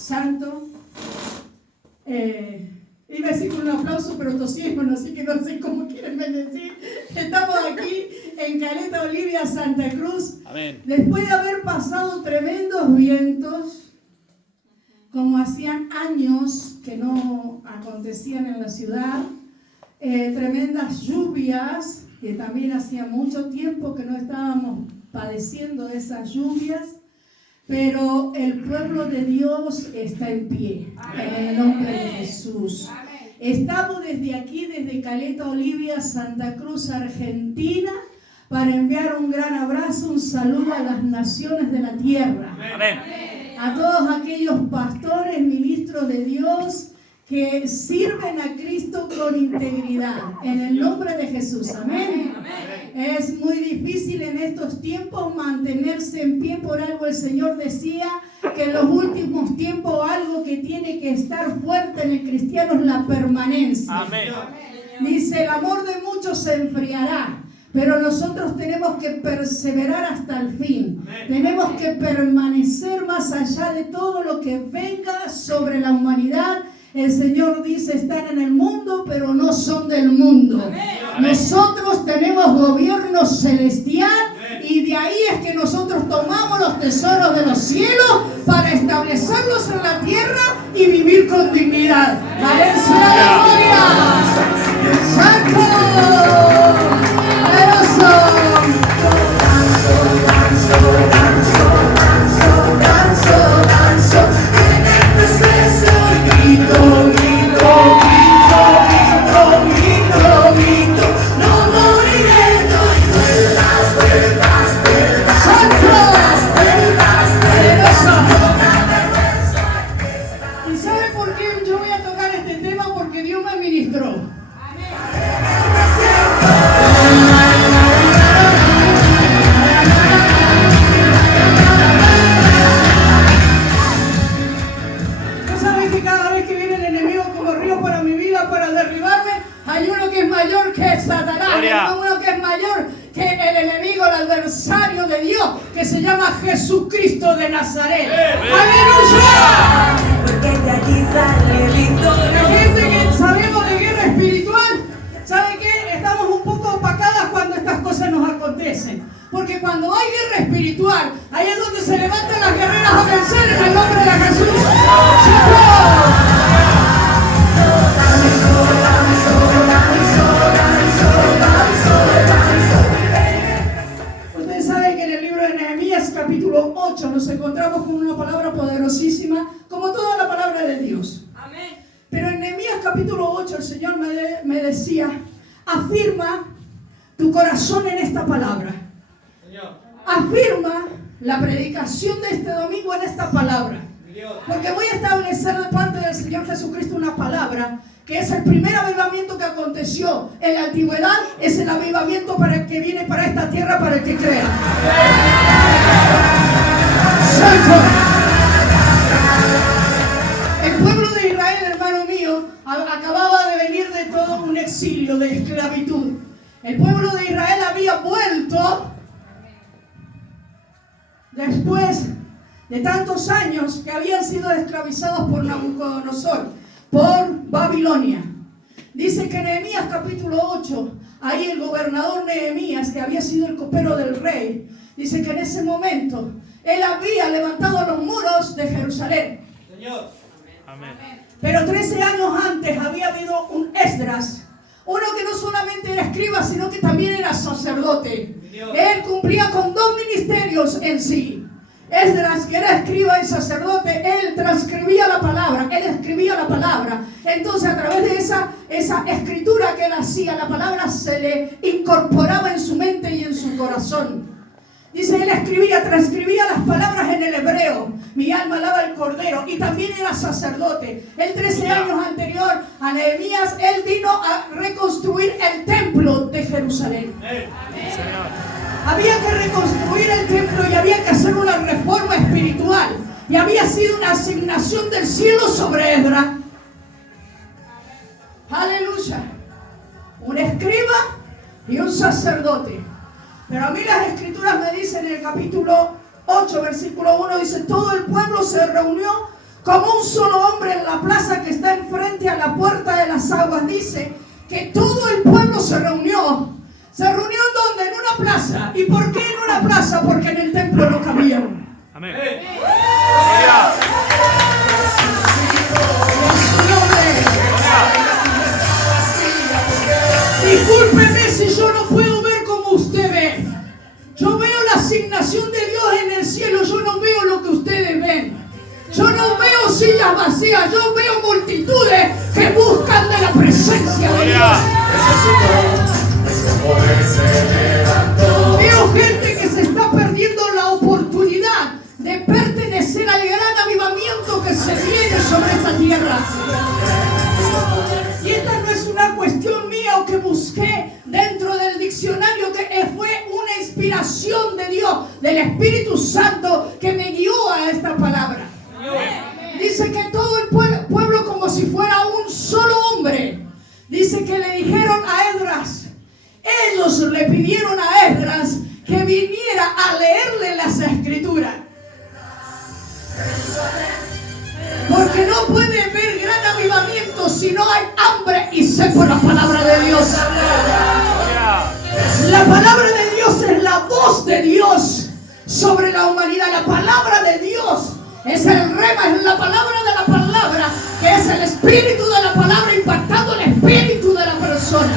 santo. Iba a decir con un aplauso, pero tosieron, así que no sé cómo quieren bendecir. Estamos aquí en Caleta Olivia, Santa Cruz. Amén. Después de haber pasado tremendos vientos, como hacían años que no acontecían en la ciudad, tremendas lluvias, que también hacía mucho tiempo que no estábamos padeciendo de esas lluvias, pero el pueblo de Dios está en pie. Amén. En el nombre de Jesús. Amén. Estamos desde aquí, desde Caleta Olivia, Santa Cruz, Argentina, para enviar un gran abrazo, un saludo a las naciones de la tierra. Amén. A todos aquellos pastores, ministros de Dios que sirven a Cristo con integridad, en el nombre de Jesús. Amén. Es muy difícil en estos tiempos mantenerse en pie, por algo el Señor decía que en los últimos tiempos algo que tiene que estar fuerte en el cristiano es la permanencia. Amén. Dice, el amor de muchos se enfriará, pero nosotros tenemos que perseverar hasta el fin. Amén. Tenemos que permanecer más allá de todo lo que venga sobre la humanidad. El Señor dice, están en el mundo, pero no son del mundo. Amén. Nosotros tenemos gobierno celestial. Amén. Y de ahí es que nosotros tomamos los tesoros de los cielos para establecerlos en la tierra y vivir con dignidad. ¡Amén! ¡Santo! ¿Y sabe por qué yo voy a tocar este tema? Porque Dios me ministró. ¿No sabes que cada vez que viene el enemigo como río para mi vida, para derribarme, hay uno que es mayor que Satanás? Hay uno que es mayor que el enemigo, el adversario de Dios, que se llama Jesucristo de Nazaret. ¡Aleluya! Porque de allí sale victoria. Gente que sabemos de guerra espiritual, ¿sabe qué? Estamos un poco opacadas cuando estas cosas nos acontecen. Porque cuando hay guerra espiritual, ahí es donde se levantan las guerreras a vencer en el nombre de Jesús. Ustedes saben que en el libro de Nehemías, capítulo 8, nos encontramos con una palabra poderosísima, como toda la palabra de Dios. Amén. Pero en Nehemías capítulo 8 el Señor me decía, afirma tu corazón en esta palabra. Señor. Afirma la predicación de este domingo en esta palabra. Porque voy a establecer de parte del Señor Jesucristo una palabra que es el primer avivamiento que aconteció en la antigüedad, es el avivamiento para el que viene para esta tierra, para el que crea. El pueblo de Israel, hermano mío, acababa de venir de todo un exilio de esclavitud. El pueblo de Israel había vuelto después de tantos años que habían sido esclavizados por Nabucodonosor, por Babilonia. Dice que en Nehemías capítulo 8, ahí el gobernador Nehemías, que había sido el copero del rey, dice que en ese momento él había levantado los muros de Jerusalén. Señor. Amén. Pero 13 años antes había habido un Esdras, uno que no solamente era escriba, sino que también era sacerdote. Él cumplía con dos ministerios en sí. Esdras, que era escriba y sacerdote, él transcribía la palabra, él escribía la palabra. Entonces, a través de esa escritura que él hacía, la palabra se le incorporaba en su mente y en su corazón. Dice, él transcribía las palabras en el hebreo. Mi alma alaba al Cordero. Y también era sacerdote. Él 13 años anterior a Nehemías, él vino a reconstruir el templo de Jerusalén. Había que reconstruir el templo y había que hacer una reforma espiritual. Y había sido una asignación del cielo sobre Esdras. Aleluya. Un escriba y un sacerdote. Pero a mí las escrituras me dicen en el capítulo 8, versículo 1, dice, todo el pueblo se reunió como un solo hombre en la plaza que está enfrente a la puerta de las aguas. Dice que todo el pueblo se reunió. ¿Se reunió en dónde? En una plaza. ¿Y por qué en una plaza? Porque en el templo no cabían. Amén. Discúlpeme si yo no puedo ver como usted ve. Yo veo la asignación de Dios en el cielo. Yo no veo lo que ustedes ven. Yo no veo sillas vacías. Yo veo multitudes que buscan de la presencia de Dios. Veo gente que se está perdiendo la oportunidad de pertenecer al gran avivamiento que se viene sobre esta tierra. Y esta no es una cuestión mía o que busqué dentro del diccionario, que fue una inspiración de Dios, del Espíritu Santo, que me guió a esta palabra. Dice que todo el pueblo como si fuera un solo hombre. Dice que le dijeron a Esdras, ellos le pidieron a Esdras que viniera a leerle las escrituras. Porque no puede haber gran avivamiento si no hay hambre y sed por la palabra de Dios. La palabra de Dios es la voz de Dios sobre la humanidad. La palabra de Dios es el rema, es la palabra de la palabra, que es el espíritu de la palabra impactando el espíritu de la persona.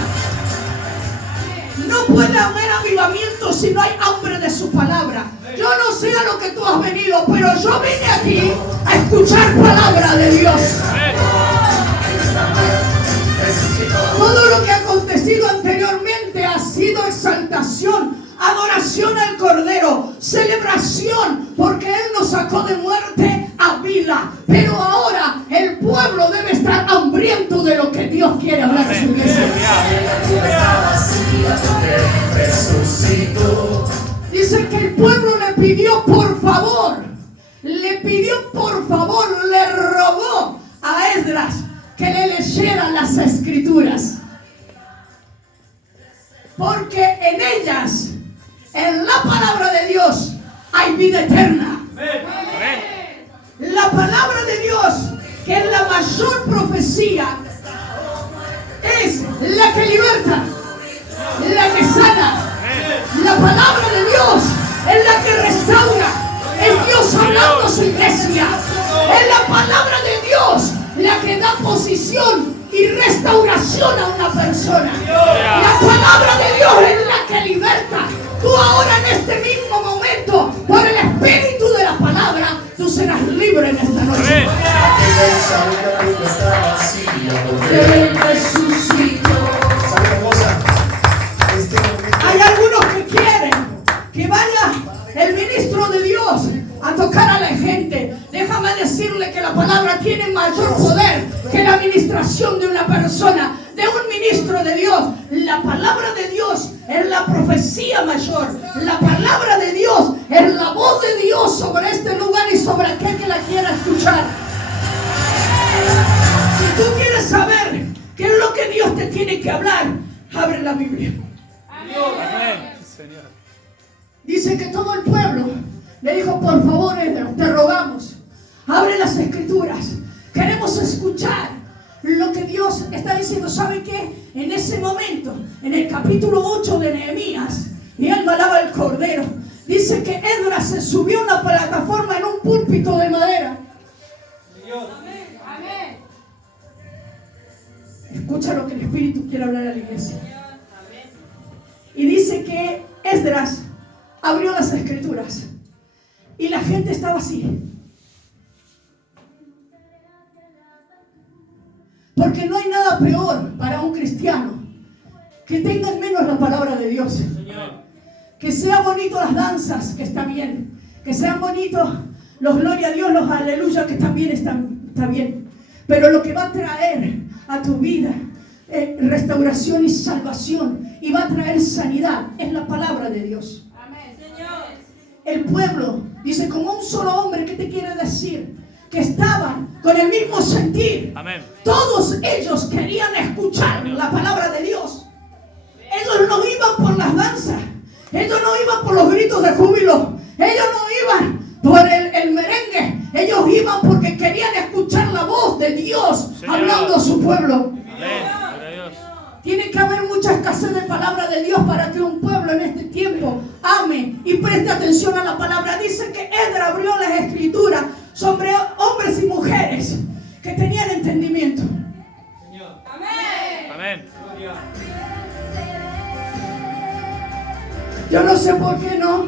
No puede haber avivamiento si no hay hambre de su palabra. Yo no sé a lo que tú has venido, pero yo vine aquí a escuchar palabra de Dios. Todo lo que ha acontecido anteriormente ha sido exaltación, adoración al Cordero, celebración, porque Él nos sacó de muerte a vida. Pero ahora el pueblo debe estar hambriento de lo que Dios quiere hablar a su iglesia. Dice que el pueblo le pidió por favor, le rogó a Esdras que le leyera las escrituras. Porque en ellas, en la palabra de Dios, hay vida eterna. La palabra de Dios, que es la mayor profecía, es la que liberta, la que sana. La palabra de Dios es la que restaura. Es Dios hablando a su iglesia. Es la palabra de Dios la que da posición y restauración a una persona. La palabra de Dios es la que liberta. Tú ahora en este mismo momento, por el espíritu de la palabra, tú serás libre en esta noche. Él resucitó. Hay algunos que quieren que vaya el ministro de Dios a tocar a la gente. Déjame decirle que la palabra tiene mayor poder que la administración de una persona, de un ministro de Dios. La palabra de Dios es la profecía mayor. La palabra de Dios es la voz de Dios sobre este lugar y sobre aquel que la quiera escuchar. Si tú quieres saber qué es lo que Dios te tiene que hablar, abre la Biblia. Amén. Dice que todo el pueblo le dijo, por favor, Esdras, te rogamos, abre las escrituras. Queremos escuchar lo que Dios está diciendo. ¿Saben qué? En ese momento, en el capítulo 8 de Nehemías, mi alma alaba al Cordero, dice que Esdras se subió a una plataforma en un púlpito de madera. Amén. Escucha lo que el Espíritu quiere hablar a la iglesia. Y dice que Esdras abrió las escrituras y la gente estaba así. Porque no hay nada peor para un cristiano que tenga en menos la palabra de Dios. Que sean bonitos las danzas, que está bien. Que sean bonitos los gloria a Dios, los aleluya, que también está bien. Pero lo que va a traer a tu vida restauración y salvación y va a traer sanidad es la palabra de Dios. Amén, Señor. El pueblo dice, como un solo hombre, ¿qué te quiere decir? Que estaban con el mismo sentir. Amén. Todos ellos querían escuchar la palabra de Dios. Ellos no iban por las danzas, ellos no iban por los gritos de júbilo, ellos no iban por el merengue, ellos iban porque querían pueblo. Amén. Gloria a Dios. Tiene que haber mucha escasez de palabra de Dios para que un pueblo en este tiempo ame y preste atención a la palabra. Dice que Esdras abrió las escrituras sobre hombres y mujeres que tenían entendimiento. Amén. Yo no sé por qué no.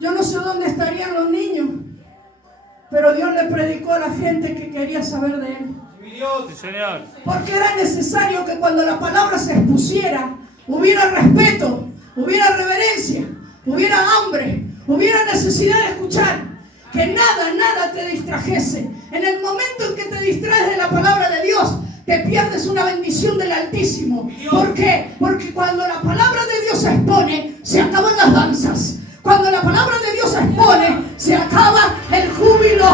Yo no sé dónde estarían los niños. Pero Dios le predicó a la gente que quería saber de Él. Sí, Señor. Porque era necesario que cuando la palabra se expusiera, hubiera respeto, hubiera reverencia, hubiera hambre, hubiera necesidad de escuchar. Que nada te distrajese. En el momento en que te distraes de la palabra de Dios, te pierdes una bendición del Altísimo. ¿Por qué? Porque cuando la palabra de Dios se expone, se acaban las danzas. Cuando la palabra de Dios se expone, se acaba el júbilo,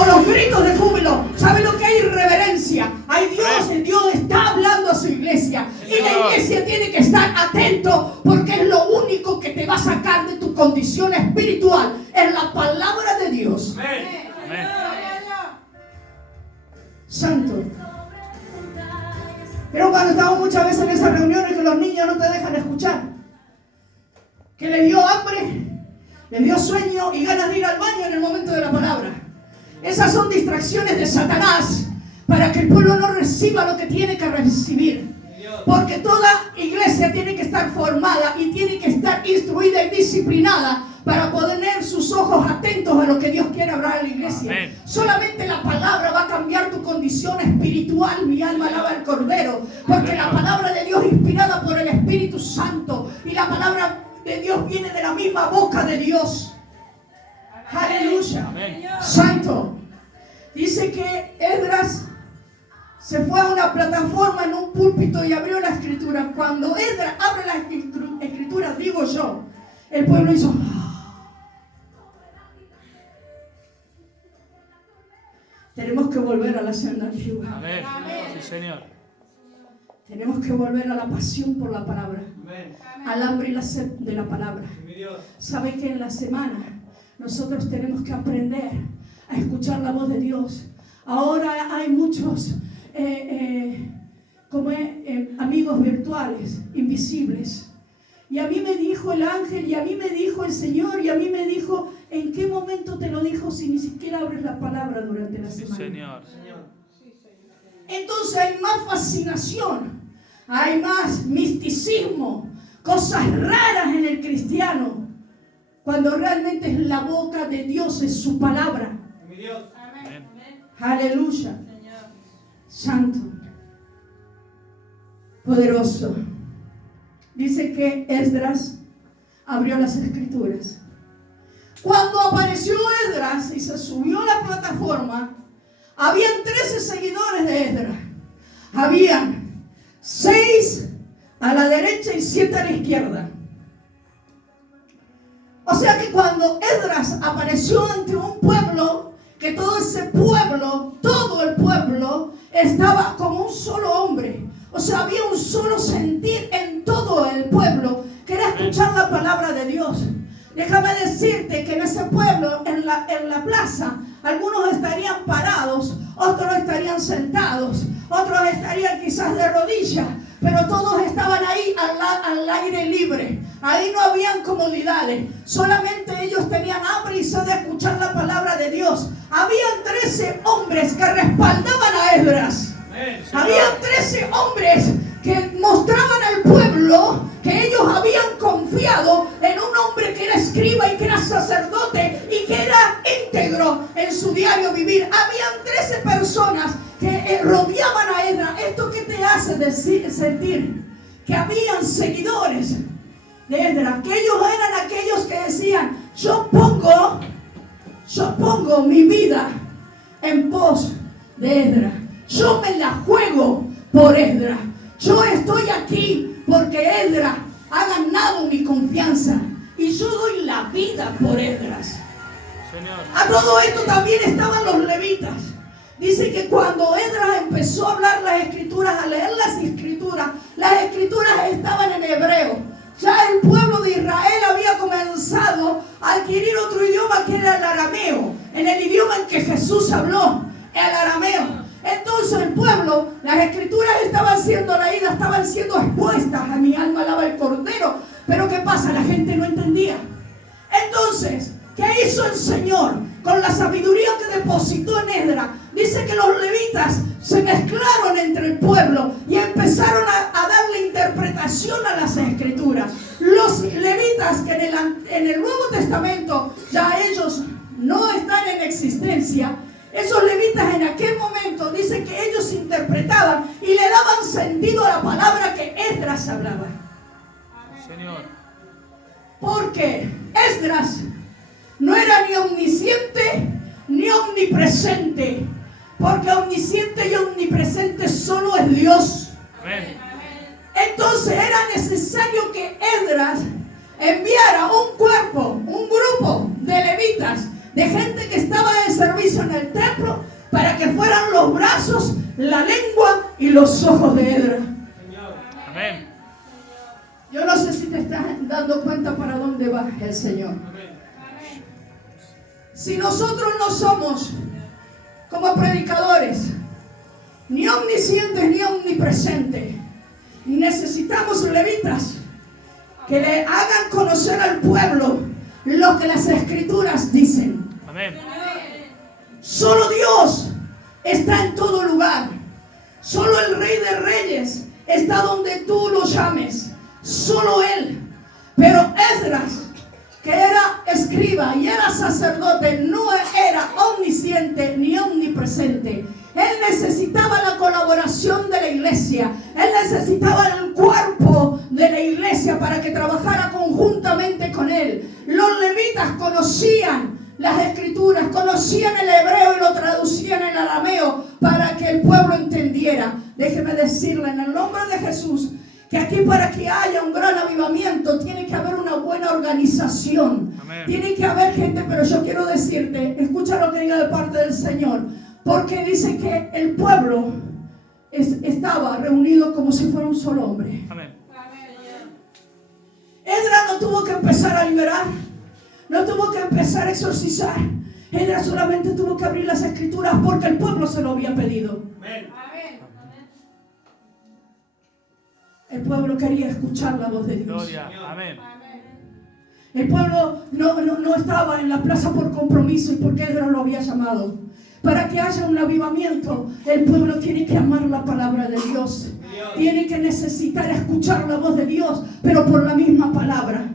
o los gritos de júbilo. ¿Sabe lo que hay? Reverencia. Hay Dios, el Dios está hablando a su iglesia. Y la iglesia tiene que estar atento, porque es lo único que te va a sacar de tu condición espiritual. Es la palabra de Dios. Amén. Amén. Santo. Pero cuando estamos muchas veces en esas reuniones que los niños no te dejan escuchar, que les dio hambre, les dio sueño y ganas de ir al baño en el momento de la palabra. Esas son distracciones de Satanás para que el pueblo no reciba lo que tiene que recibir. Porque toda iglesia tiene que estar formada y tiene que estar instruida y disciplinada para poner sus ojos atentos a lo que Dios quiere hablar a la iglesia. Amén. Solamente la palabra va a cambiar tu condición espiritual. Mi alma alaba al Cordero, porque la palabra de Dios inspirada por el Espíritu Santo, y la palabra de Dios viene de la misma boca de Dios. Aleluya. Amén. Santo. Dice que Esdras se fue a una plataforma en un púlpito y abrió la escritura. Cuando Esdras abre la escritura, digo yo, el pueblo hizo... Tenemos que volver a la senda antigua. Amén. Sí, Señor. Tenemos que volver a la pasión por la palabra. Amén. Al hambre y la sed de la palabra. ¿Sabe que en la semana nosotros tenemos que aprender a escuchar la voz de Dios? Ahora hay muchos amigos virtuales, invisibles. Y a mí me dijo el ángel, y a mí me dijo el Señor, y a mí me dijo, ¿en qué momento te lo dijo si ni siquiera abres la palabra durante la Sí, semana? Señor. Entonces hay más fascinación, hay más misticismo, cosas raras en el cristiano, cuando realmente es la boca de Dios, es su palabra. Amén. Aleluya. Santo. Poderoso. Dice que Esdras abrió las escrituras. Cuando apareció Esdras y se subió a la plataforma, habían 13 seguidores de Esdras. Habían 6 a la derecha y 7 a la izquierda. O sea que cuando Esdras apareció ante un pueblo, que todo ese pueblo, todo el pueblo, estaba como un solo hombre. O sea, había un solo sentir en todo el pueblo, que era escuchar la palabra de Dios. Déjame decirte que en ese pueblo, en la plaza, algunos estarían parados, otros estarían sentados, otros estarían quizás de rodillas, pero todos estaban ahí al aire libre. Ahí no habían comodidades, solamente ellos tenían hambre y sed de escuchar la palabra de Dios. Habían 13 hombres que respaldaban a Esdras. Habían 13 hombres que mostraban al pueblo que ellos habían confiado en un hombre que era escriba y que era sacerdote y que era íntegro en su diario vivir. Habían 13 personas que rodeaban a Esdras. ¿Esto qué te hace sentir? Que habían seguidores de Esdras, que ellos eran aquellos que decían, yo pongo mi vida en pos de Esdras. Yo me la juego por Esdras. Yo estoy aquí porque Esdras ha ganado mi confianza. Y yo doy la vida por Esdras. Señor. A todo esto también estaban los levitas. Dice que cuando Esdras empezó a hablar las escrituras, a leer las escrituras estaban en hebreo. Ya el pueblo de Israel había comenzado a adquirir otro idioma que era el arameo. En el idioma en que Jesús habló, el arameo. Entonces Entonces el pueblo, las escrituras estaban siendo leídas, estaban siendo expuestas. A mi alma alaba el Cordero. Pero ¿qué pasa? La gente no entendía. Entonces, ¿qué hizo el Señor? Con la sabiduría que depositó en Esdras, dice que los levitas se mezclaron entre el pueblo y empezaron a darle interpretación a las escrituras. Los levitas que en el Nuevo Testamento ya ellos no están en existencia, esos levitas en aquel momento dicen que ellos interpretaban y le daban sentido a la palabra que Esdras hablaba. Señor. Porque Esdras no era ni omnisciente ni omnipresente. Porque omnisciente y omnipresente solo es Dios. Amén. Entonces era necesario que Esdras enviara un cuerpo, un grupo de levitas, de gente que estaba en servicio en el templo, para que fueran los brazos, la lengua y los ojos de Esdras. Amén. Yo no sé si te estás dando cuenta para dónde va el Señor. Si nosotros no somos como predicadores, ni omniscientes ni omnipresentes, necesitamos levitas que le hagan conocer al pueblo lo que las escrituras dicen. Amén. Solo Dios está en todo lugar. Solo el Rey de Reyes está donde tú lo llames. Solo Él. Pero Esdras, que era escriba y era sacerdote, no era omnisciente ni omnipresente. Él necesitaba la colaboración de la iglesia. Él necesitaba el cuerpo de la iglesia para que trabajara conjuntamente con él. Los levitas conocían las escrituras, conocían el hebreo y lo traducían en arameo para que el pueblo entendiera. Déjeme decirle en el nombre de Jesús que aquí, para que haya un gran avivamiento, tiene que haber una buena organización. Amén. Tiene que haber gente, pero yo quiero decirte, escucha lo que diga de parte del Señor, porque dice que el pueblo estaba reunido como si fuera un solo hombre. Amén. Esdras no tuvo que empezar a liberar, no tuvo que empezar a exorcizar. Esdras solamente tuvo que abrir las escrituras porque el pueblo se lo había pedido. Amén. El pueblo quería escuchar la voz de Dios. Gloria. Amén. El pueblo no estaba en la plaza por compromiso y porque Esdras lo había llamado. Para que haya un avivamiento, el pueblo tiene que amar la palabra de Dios. Tiene que necesitar escuchar la voz de Dios, pero por la misma palabra.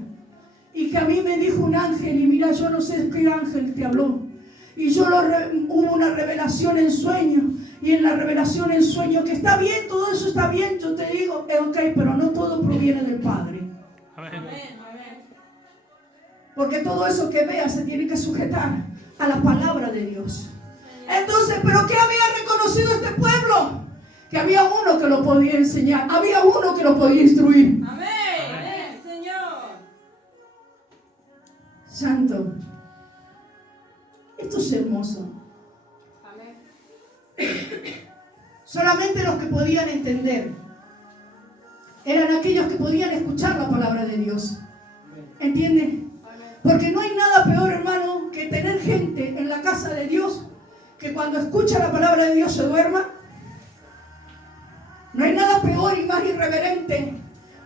Y que a mí me dijo un ángel, y mira, yo no sé qué ángel te habló. Y hubo una revelación en sueño. Y en la revelación en sueño, que está bien, todo eso está bien, yo te digo, es ok, pero no todo proviene del Padre. Amén. Porque todo eso que veas se tiene que sujetar a la palabra de Dios. Entonces, ¿pero qué había reconocido este pueblo? Que había uno que lo podía enseñar, había uno que lo podía instruir. Amén, Señor. Santo, esto es hermoso. Solamente los que podían entender eran aquellos que podían escuchar la palabra de Dios. ¿Entienden? Porque no hay nada peor, hermano, que tener gente en la casa de Dios que cuando escucha la palabra de Dios se duerma. No hay nada peor y más irreverente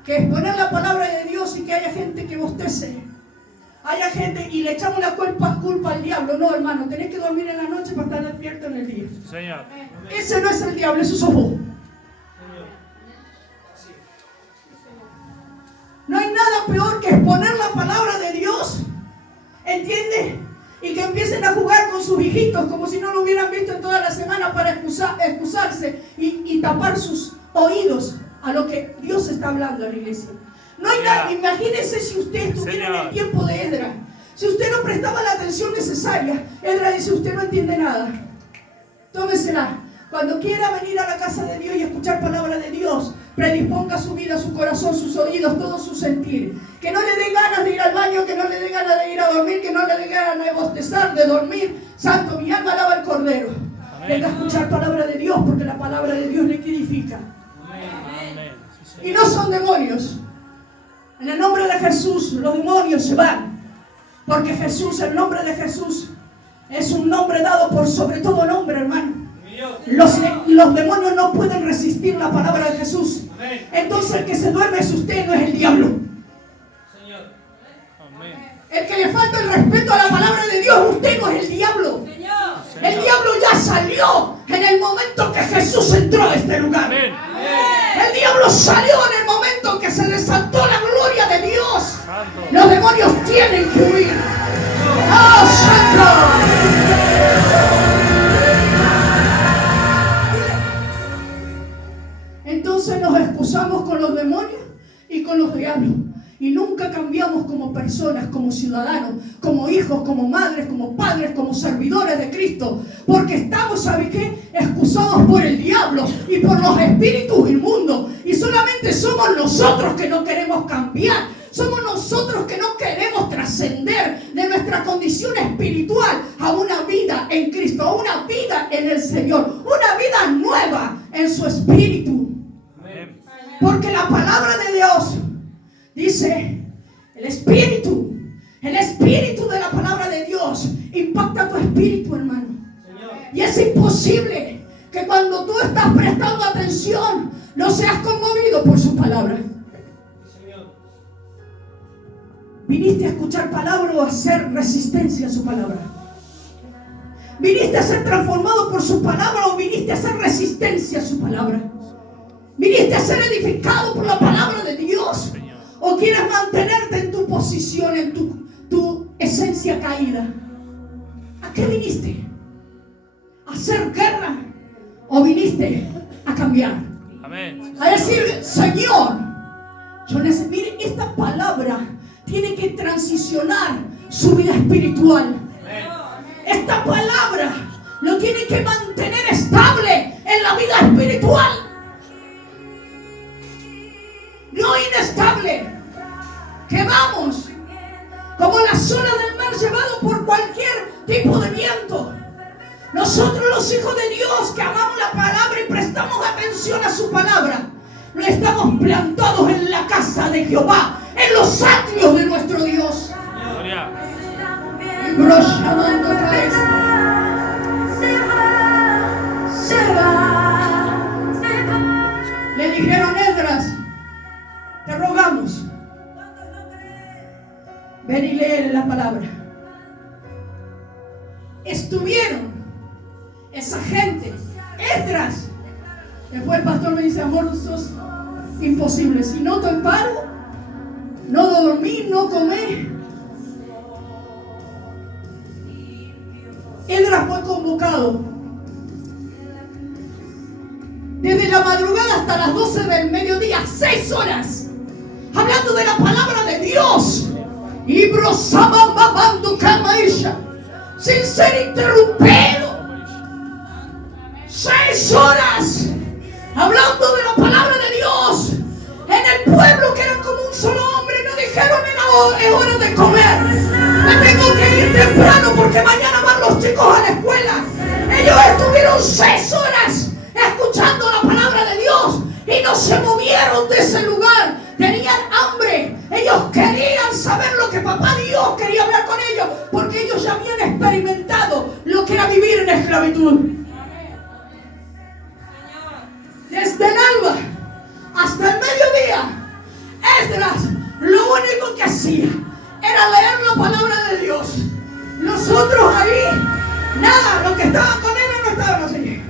que exponer la palabra de Dios y que haya gente que bostece. Haya gente y le echamos la culpa al diablo. No, hermano, tenés que dormir en la noche para estar despierto en el día. Señor. Ese no es el diablo, eso sos vos. No hay nada peor que exponer la palabra de Dios, ¿entiendes? Y que empiecen a jugar con sus hijitos como si no lo hubieran visto en toda la semana para excusarse y tapar sus oídos a lo que Dios está hablando a la iglesia. No hay nada, imagínense si usted estuviera en el tiempo de Esdras. Si usted no prestaba la atención necesaria, Esdras dice, usted no entiende nada. Tómesela. Cuando quiera venir a la casa de Dios y escuchar palabra de Dios, predisponga su vida, su corazón, sus oídos, todo su sentir. Que no le dé ganas de ir al baño, que no le dé ganas de ir a dormir, que no le dé ganas de bostezar, de dormir. Santo, mi alma alaba al Cordero. Venga a escuchar palabra de Dios, porque la palabra de Dios le edifica. Amén. Y no son demonios. En el nombre de Jesús, los demonios se van. Porque Jesús, el nombre de Jesús, es un nombre dado por sobre todo nombre, hermano. Los demonios no pueden resistir la palabra de Jesús. Entonces el que se duerme es usted, no es el diablo. El que le falta el respeto a la palabra de Dios, usted no es el diablo. El diablo ya salió en el momento que Jesús entró a este lugar. El diablo salió en el momento que se desató la gloria de Dios. Los demonios tienen que huir. ¡Oh, santo! Entonces nos excusamos con los demonios y con los diablos. Y nunca cambiamos como personas, como ciudadanos, como hijos, como madres, como padres, como servidores de Cristo. Porque estamos, ¿sabe qué? Excusados por el diablo y por los espíritus inmundos. Y solamente somos nosotros que no queremos cambiar. Somos nosotros que no queremos trascender de nuestra condición espiritual a una vida en Cristo, a una vida en el Señor, una vida nueva en su espíritu. Porque la palabra de Dios dice, el espíritu de la palabra de Dios impacta tu espíritu, hermano. Y es imposible que cuando tú estás prestando atención no seas conmovido por su palabra. ¿Viniste a escuchar palabra o a hacer resistencia a su palabra? ¿Viniste a ser transformado por su palabra o viniste a hacer resistencia a su palabra? ¿Viniste a ser edificado por la palabra de Dios? ¿O quieres mantenerte en tu posición, en tu esencia caída? ¿A qué viniste? ¿A hacer guerra? ¿O viniste a cambiar? Amén. A decir, Señor, yo necesito, mire, esta palabra tiene que transicionar su vida espiritual. Esta palabra lo tiene que mantener estable en la vida espiritual. No inestable. Que vamos como las olas del mar llevado por cualquier tipo de viento. Nosotros los hijos de Dios que amamos la palabra y prestamos atención a su palabra, no estamos plantados en la casa de Jehová, en los atrios de nuestro Dios. Gloria. Le dijeron, Esdras, te rogamos, ven y lee la palabra. Estuvieron esa gente, Esdras. Después el pastor me dice, amor, eso es imposible. Si no te paro, no dormí, no comí. Esdras fue convocado desde la madrugada hasta las 12 del mediodía, 6 horas, hablando de la palabra de Dios. Sin ser interrumpido. 6 horas hablando de la palabra de Dios en el pueblo que era como un solo hombre. No dijeron, es hora de comer, me tengo que ir temprano porque mañana van los chicos a la escuela. Ellos estuvieron 6 horas escuchando la palabra de Dios y no se movieron de ese lugar. Tenían hambre, ellos querían saber lo que papá Dios quería hablar con ellos, porque ellos ya habían experimentado lo que era vivir en esclavitud. Desde el alba hasta el mediodía, Esdras lo único que hacía era leer la palabra de Dios. Nosotros ahí, nada, los que estaban con él no estaban así.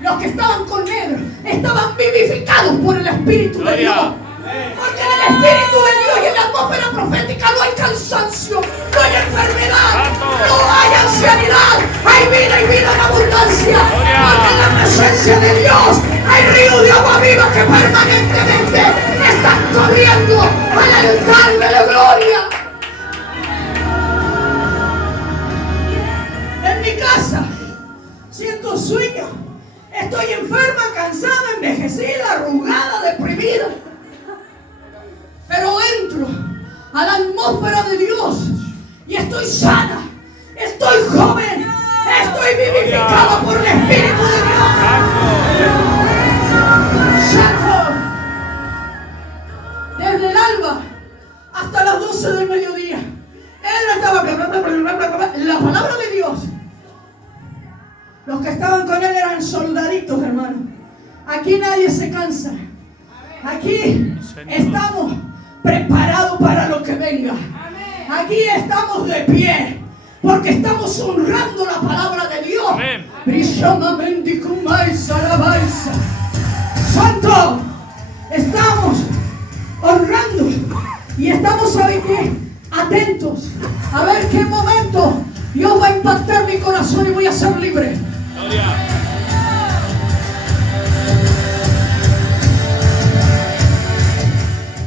Los que estaban con él estaban vivificados por el Espíritu de Dios. Porque en el Espíritu de Dios y en la atmósfera profética no hay cansancio, no hay enfermedad, no hay ancianidad, hay vida y vida en abundancia. Porque en la presencia de Dios hay ríos de agua viva que permanentemente están corriendo al altar de la gloria. En mi casa siento sueño, estoy enferma, cansada, envejecida, arrugada, deprimida. Pero entro a la atmósfera de Dios y estoy sana, estoy joven, estoy vivificada por el Espíritu de Dios. Santo. Desde el alba hasta las 12 del mediodía, él estaba la palabra de Dios. Los que estaban con él eran soldaditos, hermano. Aquí nadie se cansa. Aquí estamos preparados para lo que venga. Aquí estamos de pie, porque estamos honrando la palabra de Dios. Amén. Santo, estamos honrando y estamos, ¿sabe qué? Atentos a ver qué momento Dios va a impactar mi corazón y voy a ser libre. Gloria.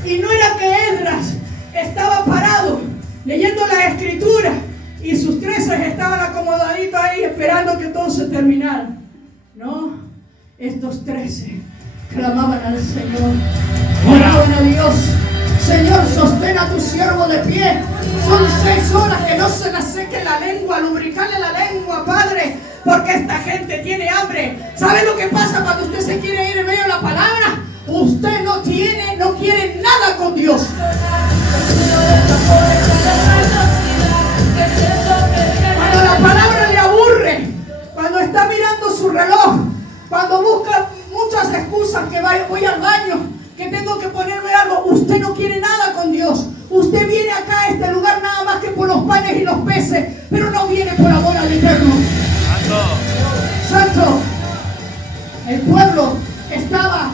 Y no era que Esdras estaba parado leyendo la escritura y sus 13 estaban acomodaditos ahí esperando que todo se terminara. No, estos 13 clamaban al Señor, oraban a Dios. Señor, sostén a tu siervo de pie. Son 6 horas que no se le seque la lengua, lubricarle la lengua, Padre, porque esta gente tiene hambre. ¿Sabe lo que pasa cuando usted se quiere ir en medio de la palabra? Usted no quiere nada con Dios. Cuando la palabra le aburre, cuando está mirando su reloj, cuando busca muchas excusas, que voy al baño, que tengo que ponerme algo, usted no quiere nada con Dios. Usted viene acá a este lugar nada más que por los panes y los peces, pero no viene por amor al Eterno. Santo. El pueblo estaba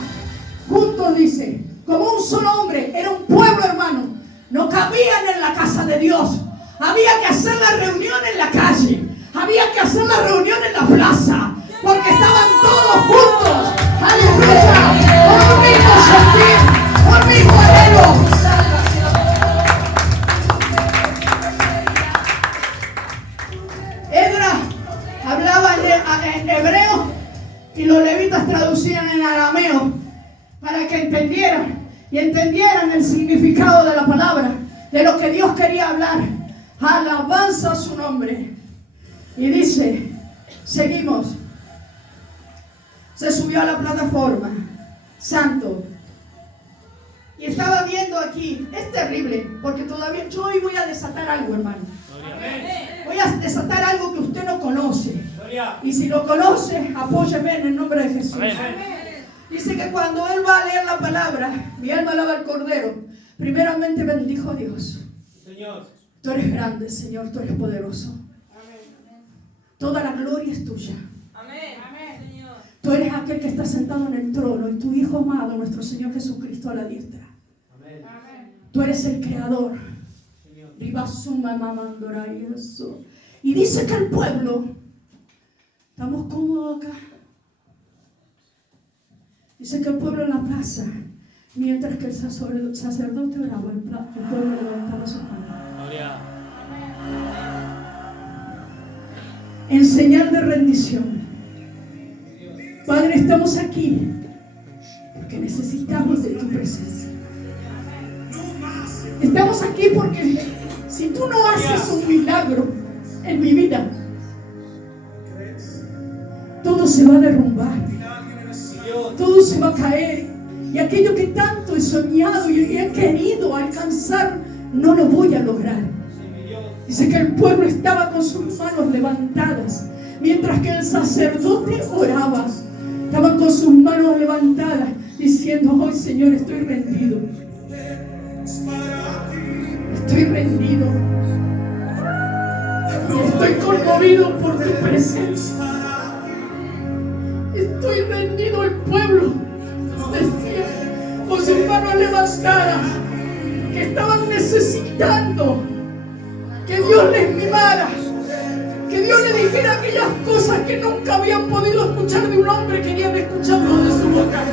juntos, dice, como un solo hombre. Era un pueblo, hermano. No cabían en la casa de Dios. Había que hacer la reunión en la calle. Había que hacer la reunión en la plaza, porque estaban todos juntos. Aleluya. Por un mismo sentir, por un mismo anhelo. Esdras hablaba en hebreo y los levitas traducían en arameo para que entendieran y entendieran el significado de la palabra, de lo que Dios quería hablar. Alabanza a su nombre. Y dice, seguimos. Se subió a la plataforma, santo. Y estaba viendo aquí, es terrible, porque todavía yo hoy voy a desatar algo, hermano. Voy a desatar algo que usted no conoce. Y si lo conoce, apóyeme en el nombre de Jesús. Dice que cuando él va a leer la palabra, mi alma alaba al Cordero, primeramente bendijo a Dios. Tú eres grande, Señor, tú eres poderoso. Toda la gloria es tuya. Tú eres aquel que está sentado en el trono y tu Hijo amado, nuestro Señor Jesucristo, a la diestra. Tú eres el Creador. Y dice que el pueblo, estamos cómodos acá. Dice que el pueblo en la plaza, mientras que el sacerdote oraba, el pueblo levantaba su mano. En señal de rendición. Padre, estamos aquí porque necesitamos de tu presencia. Estamos aquí porque si tú no haces un milagro en mi vida, todo se va a derrumbar, todo se va a caer, y aquello que tanto he soñado y he querido alcanzar, no lo voy a lograr. Dice que el pueblo estaba con sus manos levantadas, mientras que el sacerdote oraba. Estaban con sus manos levantadas, diciendo, hoy Señor, estoy rendido. Estoy rendido. Estoy conmovido por tu presencia. Estoy rendido. El pueblo decía, con sus manos levantadas, que estaban necesitando que Dios les mimara, que Dios les dijera aquellas cosas que nunca habían podido escuchar de un hombre, querían escucharlo de su boca.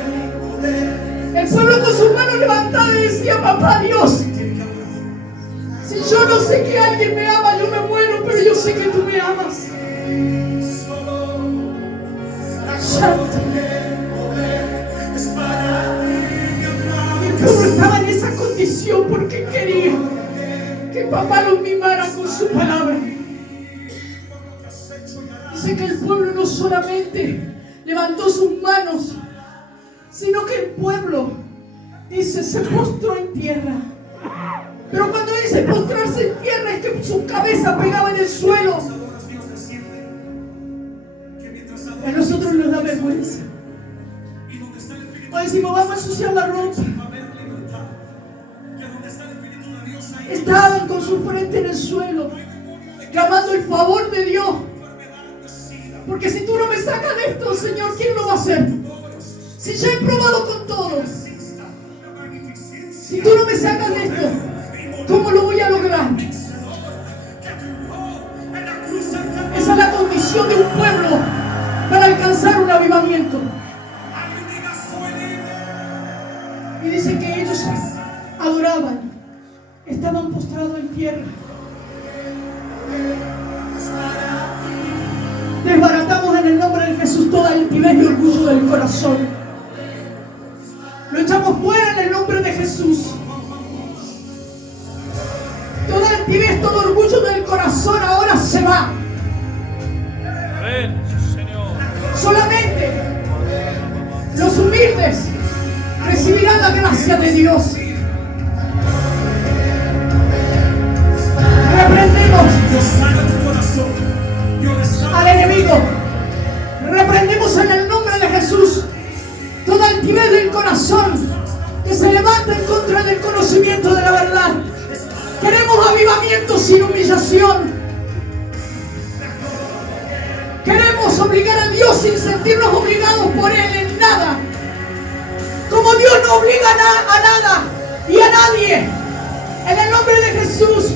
El pueblo con sus manos levantadas decía, papá Dios, si yo no sé que alguien me ama, yo me muero, pero yo sé que tú me amas. Santo. El pueblo estaba en esa condición porque quería que papá los mimara con su palabra. Dice que el pueblo no solamente levantó sus manos, sino que el pueblo, dice, se postró en tierra. Pero cuando dice postrarse en tierra, es que su cabeza pegaba en el suelo. próximo, vamos a ensuciar la ropa. Estaban con su frente en el suelo, clamando el favor de Dios. Porque si tú no me sacas de esto, Señor, ¿quién lo va a hacer? Si ya he probado con todo. Si tú no me sacas de esto, ¿cómo lo voy a lograr? Esa es la condición de un pueblo para alcanzar un avivamiento. Y dice que ellos adoraban, estaban postrados en tierra. Desbaratamos en el nombre de Jesús toda altivez y orgullo del corazón. Lo echamos fuera en el nombre de Jesús. Toda altivez, todo orgullo del corazón ahora se va. Amén, Señor. Solamente los humildes recibirán la gracia de Dios. Reprendemos al enemigo. Reprendemos en el nombre de Jesús toda altivez del corazón que se levanta en contra del conocimiento de la verdad. Queremos avivamiento sin humillación. Queremos obligar a Dios sin sentirnos obligados por Él en nada. Como Dios no obliga a nada y a nadie. En el nombre de Jesús.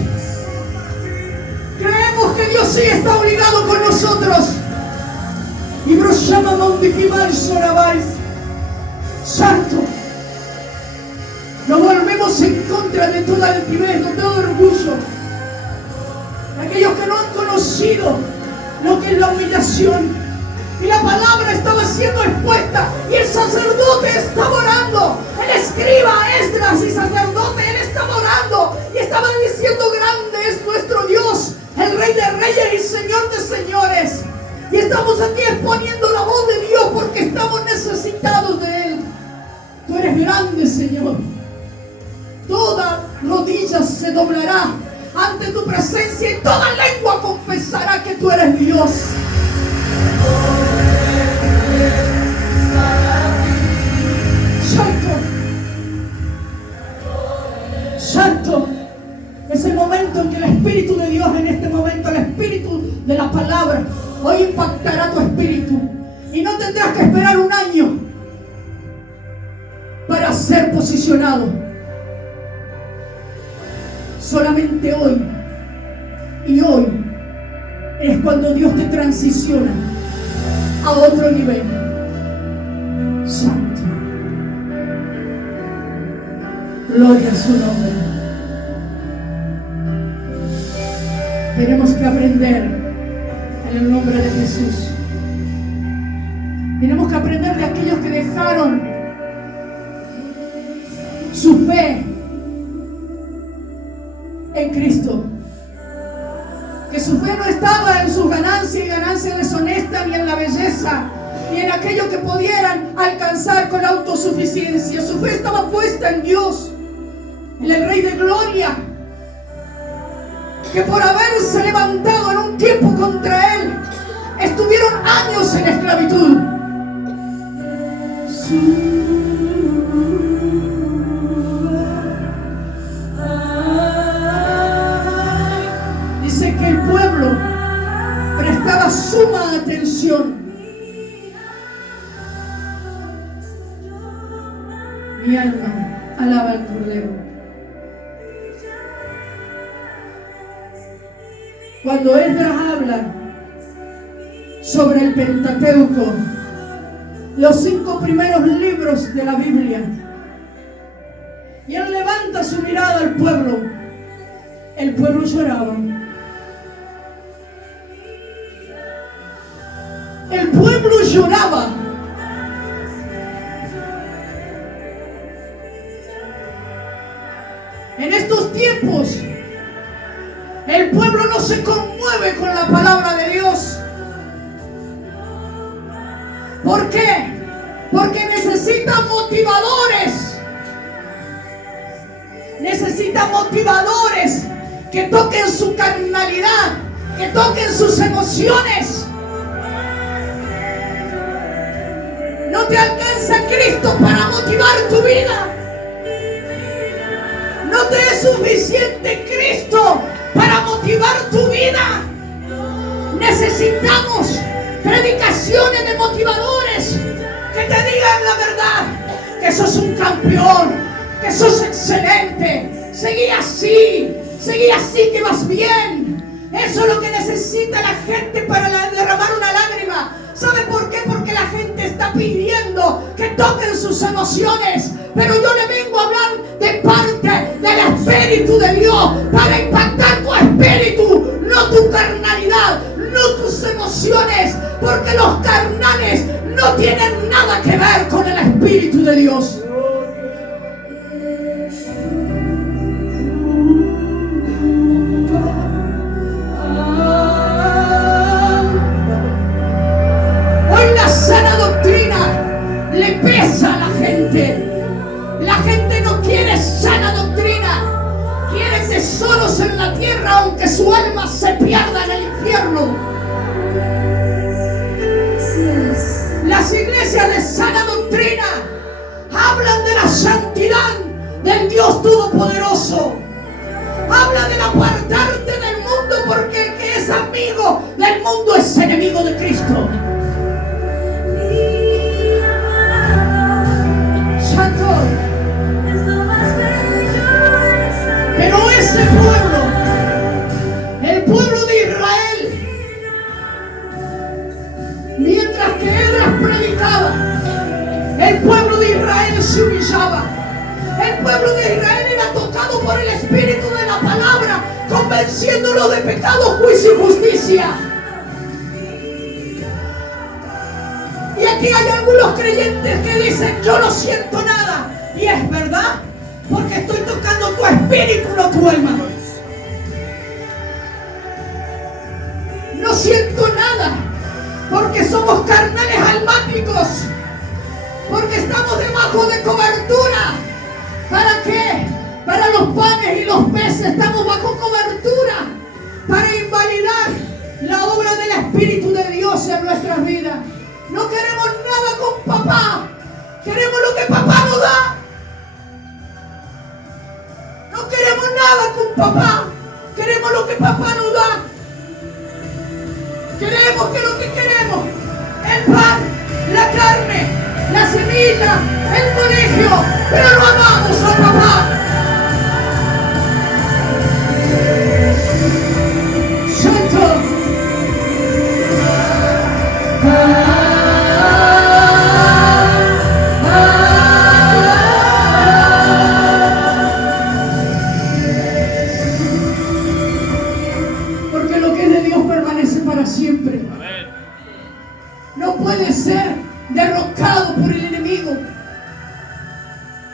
Creemos que Dios sí está obligado con nosotros. Y Broshama Montikimal Sorabais. Santo. Nos volvemos en contra de toda altivez, de todo orgullo. De aquellos que no han conocido lo que es la humillación. Y la palabra estaba siendo expuesta. Y el sacerdote estaba orando. El escriba, Esdras y sacerdote, él estaba orando. Y estaba diciendo: grande es nuestro Dios, el Rey de Reyes y Señor de Señores. Y estamos aquí exponiendo la voz de Dios porque estamos necesitados de Él. Tú eres grande, Señor. Toda rodilla se doblará ante tu presencia y toda lengua confesará que tú eres Dios. Santo, Santo, es el momento en que el Espíritu de Dios, en este momento, el Espíritu de la palabra, hoy impactará tu espíritu. Y no tendrás que esperar un año para ser posicionado. Solamente hoy y hoy es cuando Dios te transiciona a otro nivel. Santo. Gloria a su nombre. Tenemos que aprender en el nombre de Jesús. Tenemos que aprender de aquellos que dejaron su fe en Cristo. Que su fe no estaba en sus ganancias y ganancias deshonestas, ni en la belleza, ni en aquello que pudieran alcanzar con la autosuficiencia. Su fe estaba puesta en Dios, en el Rey de Gloria, que por haberse levantado en un tiempo contra Él, estuvieron años en esclavitud. Dice que el pueblo prestaba suma atención. Mi alma alaba al Cordero. Cuando Esdras habla sobre el Pentateuco, los 5 primeros libros de la Biblia, y él levanta su mirada al pueblo, el pueblo lloraba. El pueblo lloraba. En estos tiempos, el pueblo no se conmueve con la palabra de Dios. ¿Por qué? Porque necesita motivadores. Necesita motivadores que toquen su carnalidad, que toquen sus emociones. No te alcanza que Cristo para motivar tu vida. No te es suficiente Cristo para motivar tu vida. Necesitamos predicaciones de motivadores que te digan la verdad, que sos un campeón, que sos excelente. Seguí así que vas bien. Eso es lo que necesita la gente para derramar una lágrima. ¿Sabe por qué? Porque la gente está pidiendo que toquen sus emociones. Pero yo le vengo a hablar de parte del Espíritu de Dios para impactar tu espíritu, no tu carnalidad, no tus emociones, porque los carnales no tienen nada que ver con el Espíritu de Dios. Hoy la sana doctrina le pesa a la gente. La gente no quiere sana doctrina, quiere tesoros en la tierra, aunque su alma se pierda en el infierno. Las iglesias de sana doctrina hablan de la santidad del Dios Todopoderoso. Habla del apartarte del mundo, porque el que es amigo del mundo es enemigo de Cristo. Santo. Pero ese pueblo, el pueblo de Israel, mientras que Esdras predicaba, el pueblo de Israel se humillaba. El pueblo de Israel era tocado por el Espíritu de la palabra, convenciéndolo de pecado, juicio y justicia. Y aquí hay algunos creyentes que dicen: yo no siento nada. Y es verdad, porque estoy tocando tu espíritu, no tu alma. No siento nada, porque somos carnales almáticos, porque estamos debajo de cobertura. ¿Para qué? Para los panes y los peces estamos bajo cobertura, para invalidar la obra del Espíritu de Dios en nuestras vidas. No queremos nada con papá, queremos lo que papá nos da. No queremos nada con papá, queremos lo que papá nos da. Queremos que lo que queremos, el pan, la carne, la semilla, el colegio, pero no amamos a papá. Santo. Porque lo que es de Dios permanece para siempre. No puede ser derrocado por el enemigo.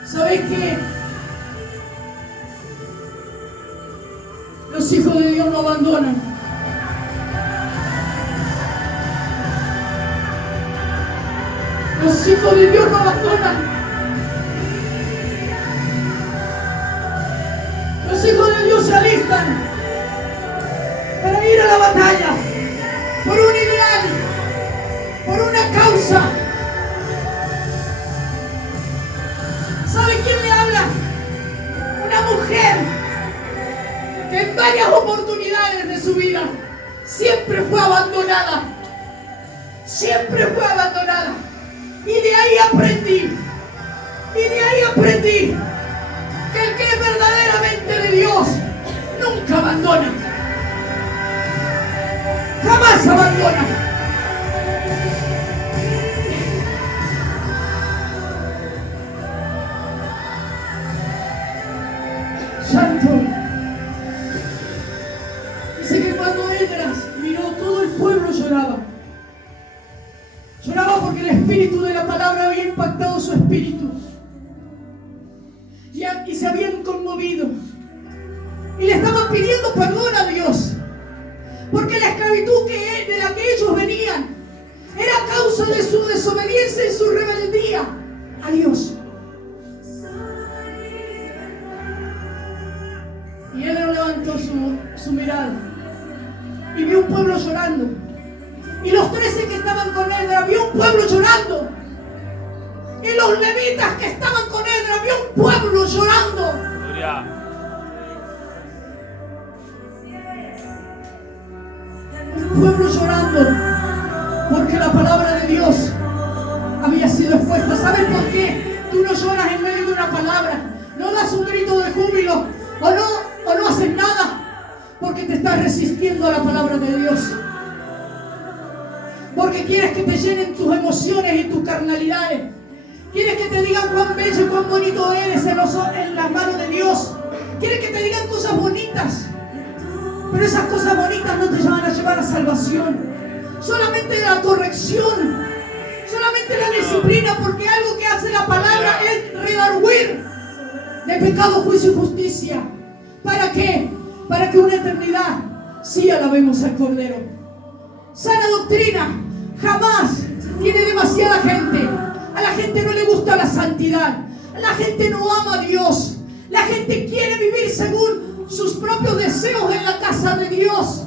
¿Sabéis qué? Los hijos de Dios no abandonan. Los hijos de Dios no abandonan. Los hijos de Dios se alistan para ir a la batalla por un ideal, por una causa. ¿Sabe quién le habla? Una mujer que en varias oportunidades de su vida siempre fue abandonada. Siempre fue abandonada. Y de ahí aprendí que el que es verdaderamente de Dios nunca abandona. Jamás abandona. Santo. Dice que cuando Esdras miró, todo el pueblo lloraba. Lloraba porque el espíritu de la palabra había impactado su espíritu. Y se habían conmovido. Y le estaban pidiendo perdón a Dios. Porque la esclavitud de la que ellos venían era a causa de su desobediencia y su rebeldía a Dios. Y él levantó su mirada y vio un pueblo llorando. Y los 13 que estaban con él, vio un pueblo llorando. Y los levitas que estaban con él, había un pueblo llorando. Gloria. Un pueblo llorando porque la palabra de Dios había sido expuesta. ¿Sabes por qué tú no lloras en medio de una palabra? No das un grito de júbilo o no haces nada porque te estás resistiendo a la palabra de Dios. Porque quieres que te llenen tus emociones y tus carnalidades. Quieres que te digan cuán bello y cuán bonito eres en las manos de Dios. Quieres que te digan cosas bonitas. Pero esas cosas bonitas no te van a llevar a salvación. Solamente la corrección, solamente la disciplina, porque algo que hace la palabra es redarguir de pecado, juicio y justicia. ¿Para qué? Para que una eternidad sí alabemos al Cordero. Sana doctrina jamás tiene demasiada gente. A la gente no le gusta la santidad. A la gente no ama a Dios. La gente quiere vivir según sus propios deseos en la casa de Dios.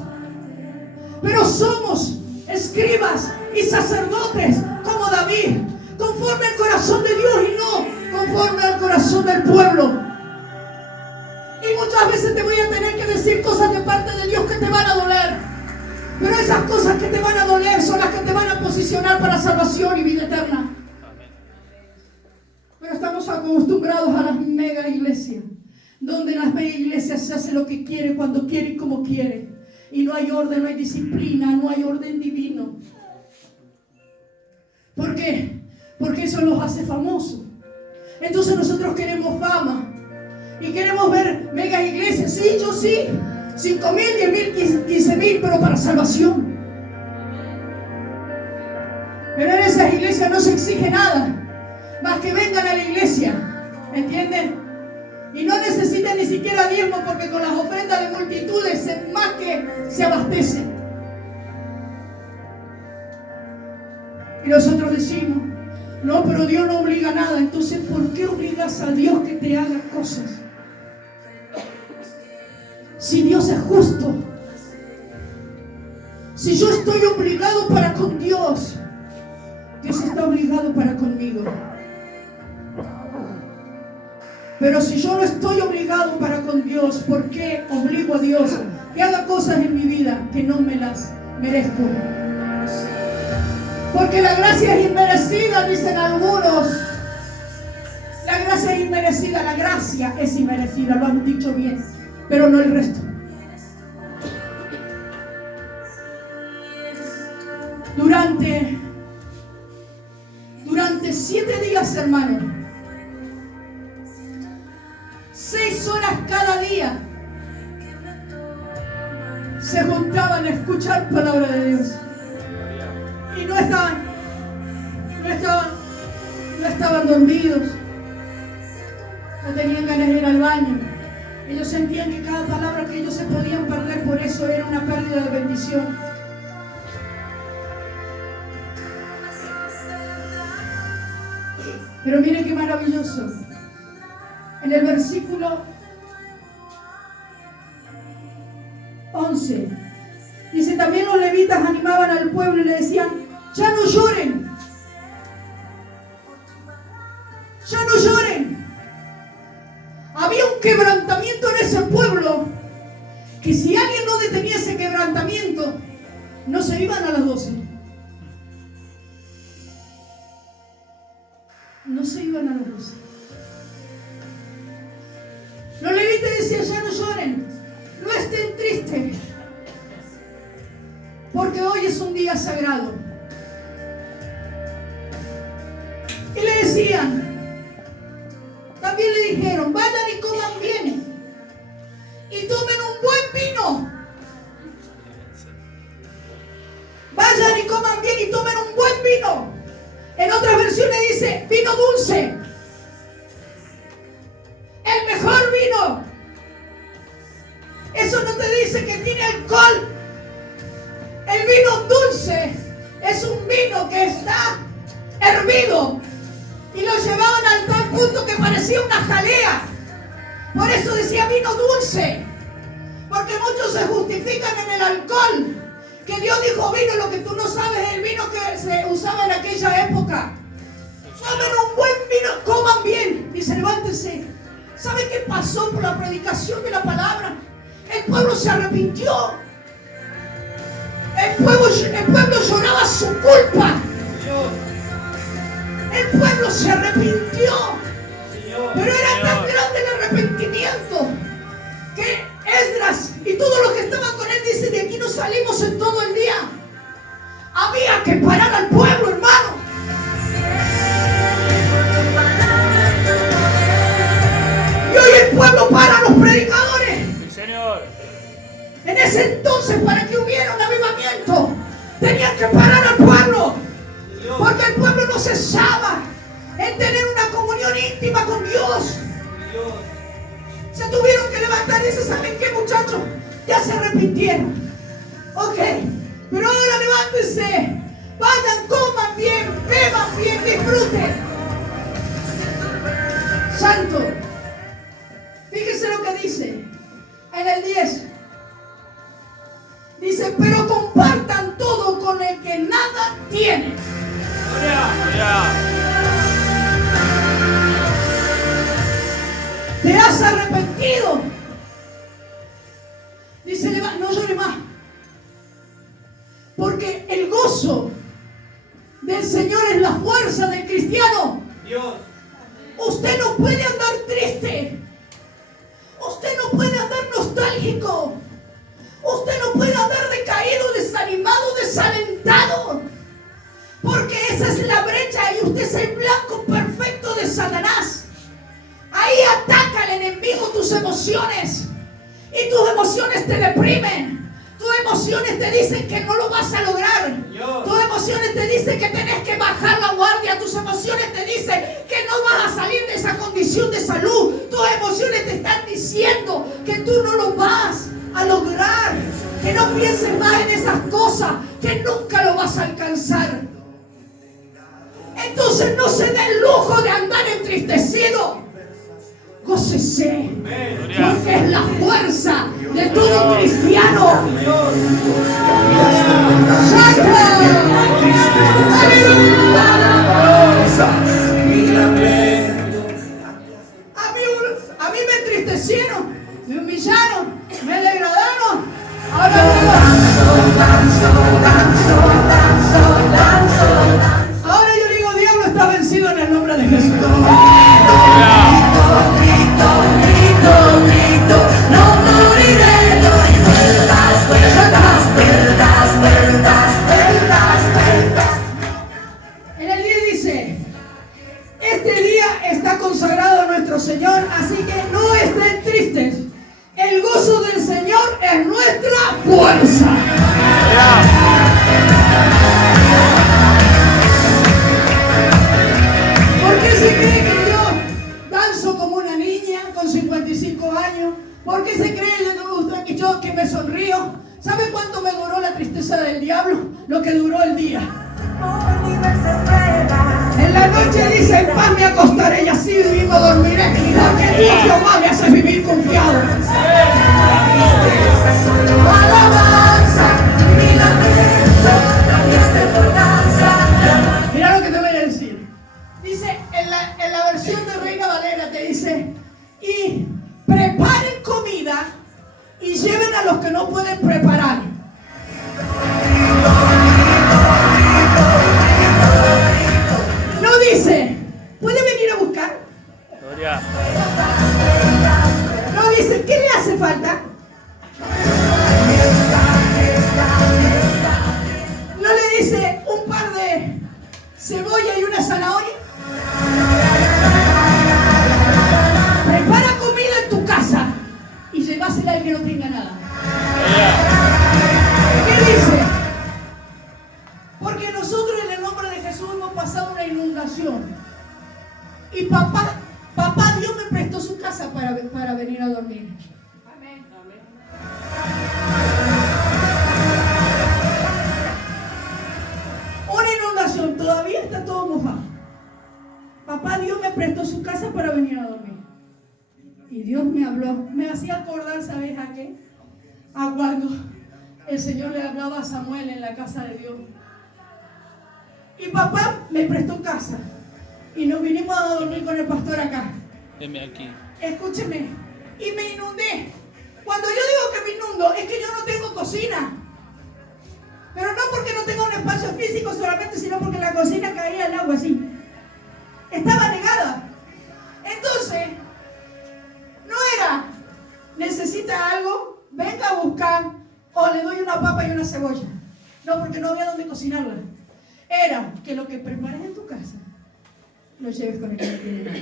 Pero somos escribas y sacerdotes como David, conforme al corazón de Dios y no conforme al corazón del pueblo. Y muchas veces te voy a tener que decir cosas de parte de Dios que te van a doler. Pero esas cosas que te van a doler son las que te van a posicionar para salvación y vida eterna. Pero estamos acostumbrados a las mega iglesias, donde en las mega iglesias se hace lo que quiere, cuando quiere y como quiere. Y no hay orden, no hay disciplina, no hay orden divino. ¿Por qué? Porque eso los hace famosos. Entonces nosotros queremos fama. Y queremos ver mega iglesias. Sí, yo sí. 5,000, 10,000, 15,000, pero para salvación. Pero en esas iglesias no se exige nada más que vengan a la iglesia. ¿Entienden? Y no necesitan ni siquiera diezmo, porque con las ofrendas de multitudes más que se abastecen. Y nosotros decimos, no, pero Dios no obliga a nada. Entonces, ¿por qué obligas a Dios que te haga cosas? Si Dios es justo, si yo estoy obligado para con Dios, Dios está obligado para conmigo. Pero si yo no estoy obligado para con Dios, ¿por qué obligo a Dios que haga cosas en mi vida que no me las merezco? Porque la gracia es inmerecida, dicen algunos. La gracia es inmerecida, la gracia es inmerecida, lo han dicho bien, pero no el resto. Durante 7 días, hermano, 6 horas cada día se juntaban a escuchar palabra de Dios. Y no estaban dormidos, no tenían ganas de ir al baño. Ellos sentían que cada palabra que ellos se podían perder por eso era una pérdida de bendición. Pero miren qué maravilloso. En el versículo 11 dice: también los levitas animaban al pueblo y le decían: ya no lloren, ya no lloren. Había un quebrantamiento en ese pueblo, que si alguien no detenía ese quebrantamiento, no se iban a las 12. No se iban a las 12. Los levitas decían: ya no lloren, no estén tristes, porque hoy es un día sagrado. Y le decían, también le dijeron: vayan y coman bien y tomen un buen vino. Vayan y coman bien y tomen un buen vino. En otras versiones dice vino dulce, el mejor vino. Eso no te dice que tiene alcohol. El vino dulce es un vino que está hervido, y lo llevaban al tal punto que parecía una jalea. Por eso decía vino dulce, porque muchos se justifican en el alcohol, que Dios dijo vino. Lo que tú no sabes es el vino que se usaba en aquella época. Tomen un buen Dice, levántese. ¿Sabe qué pasó por la predicación de la palabra? El pueblo se arrepintió. El pueblo lloraba su culpa. El pueblo se arrepintió. Pero era tan grande el arrepentimiento que Esdras y todos los que estaban con él dicen, de aquí no salimos en todo el día. Había que parar al pueblo, hermano. Y hoy el pueblo para a los predicadores. Sí, Señor. En ese entonces, para que hubiera un avivamiento, tenían que parar al pueblo. Porque el pueblo no cesaba en tener una comunión íntima con Dios. Se tuvieron que levantar y dice, ¿saben qué, muchachos? Ya se arrepintieron. Ok, pero ahora levántense. Vayan, coman bien, beban bien, disfruten. Santo. Fíjense lo que dice en el 10. Dice, pero compartan todo con el que nada tiene. ¿Te has arrepentido? Dice, no llore más. Porque el gozo del Señor es la fuerza del cristiano. Dios. Usted no puede andar triste. Usted no puede andar nostálgico. Usted no puede andar decaído, desanimado, desalentado. Porque esa es la brecha y usted es el blanco perfecto de Satanás. Ahí ataca el enemigo tus emociones. Y tus emociones te deprimen. Tus emociones te dicen que no lo vas a lograr. Tus emociones te dicen que tenés que bajar la guardia. Tus emociones te dicen que no vas a salir de esa condición de salud. Tus emociones te están diciendo que tú no lo vas a lograr. Que no pienses más en esas cosas, que nunca lo vas a alcanzar. Entonces no se dé el lujo de andar entristecido. Gócese, porque es la fuerza de todo cristiano. ¡Santo! A mí me entristecieron, me humillaron, me degradaron. Ahora yo digo, diablo está vencido en el nombre de Jesús. No moriré, doy vueltas. En el día dice, este día está consagrado a nuestro Señor, así que no estén tristes. El gozo del Señor es nuestra fuerza. ¿Por qué se cree que yo danzo como una niña con 55 años? ¿Por qué se cree que yo que me sonrío? ¿Sabe cuánto me duró la tristeza del diablo? Lo que duró el día. En la noche dice, en paz me acostaré y así mismo dormiré, porque Dios Jehová me hace vivir confiado. Mira lo que te voy a decir. Dice, en la versión de Reina Valera te dice, y preparen comida y lleven a los que no pueden preparar. No dice, ¿puede venir a buscar? Gloria. No dice, ¿qué le hace falta? No le dice un par de cebolla y una zanahoria. Prepara comida en tu casa y llevásela al que no tenga nada. ¿Qué dice? Porque nosotros en el nombre de Jesús hemos pasado una inundación. Y papá Dios me prestó su casa para venir a dormir. Amén. Una inundación, todavía está todo mojado. Papá Dios me prestó su casa para venir a dormir. Y Dios me habló, me hacía acordar, ¿sabes a qué? A cuando el Señor le hablaba a Samuel en la casa de Dios. Y papá me prestó casa. Y nos vinimos a dormir con el pastor acá. Heme aquí. Escúcheme. Y me inundé. Cuando yo digo que me inundo, es que yo no tengo cocina. Pero no porque no tenga un espacio físico solamente, sino porque la cocina caía el agua así. Estaba negada. Entonces, no era, necesita algo, venga a buscar, o le doy una papa y una cebolla. No, porque no había donde cocinarla. Era que lo que prepares en tu casa, lo lleves con el que no tiene nada.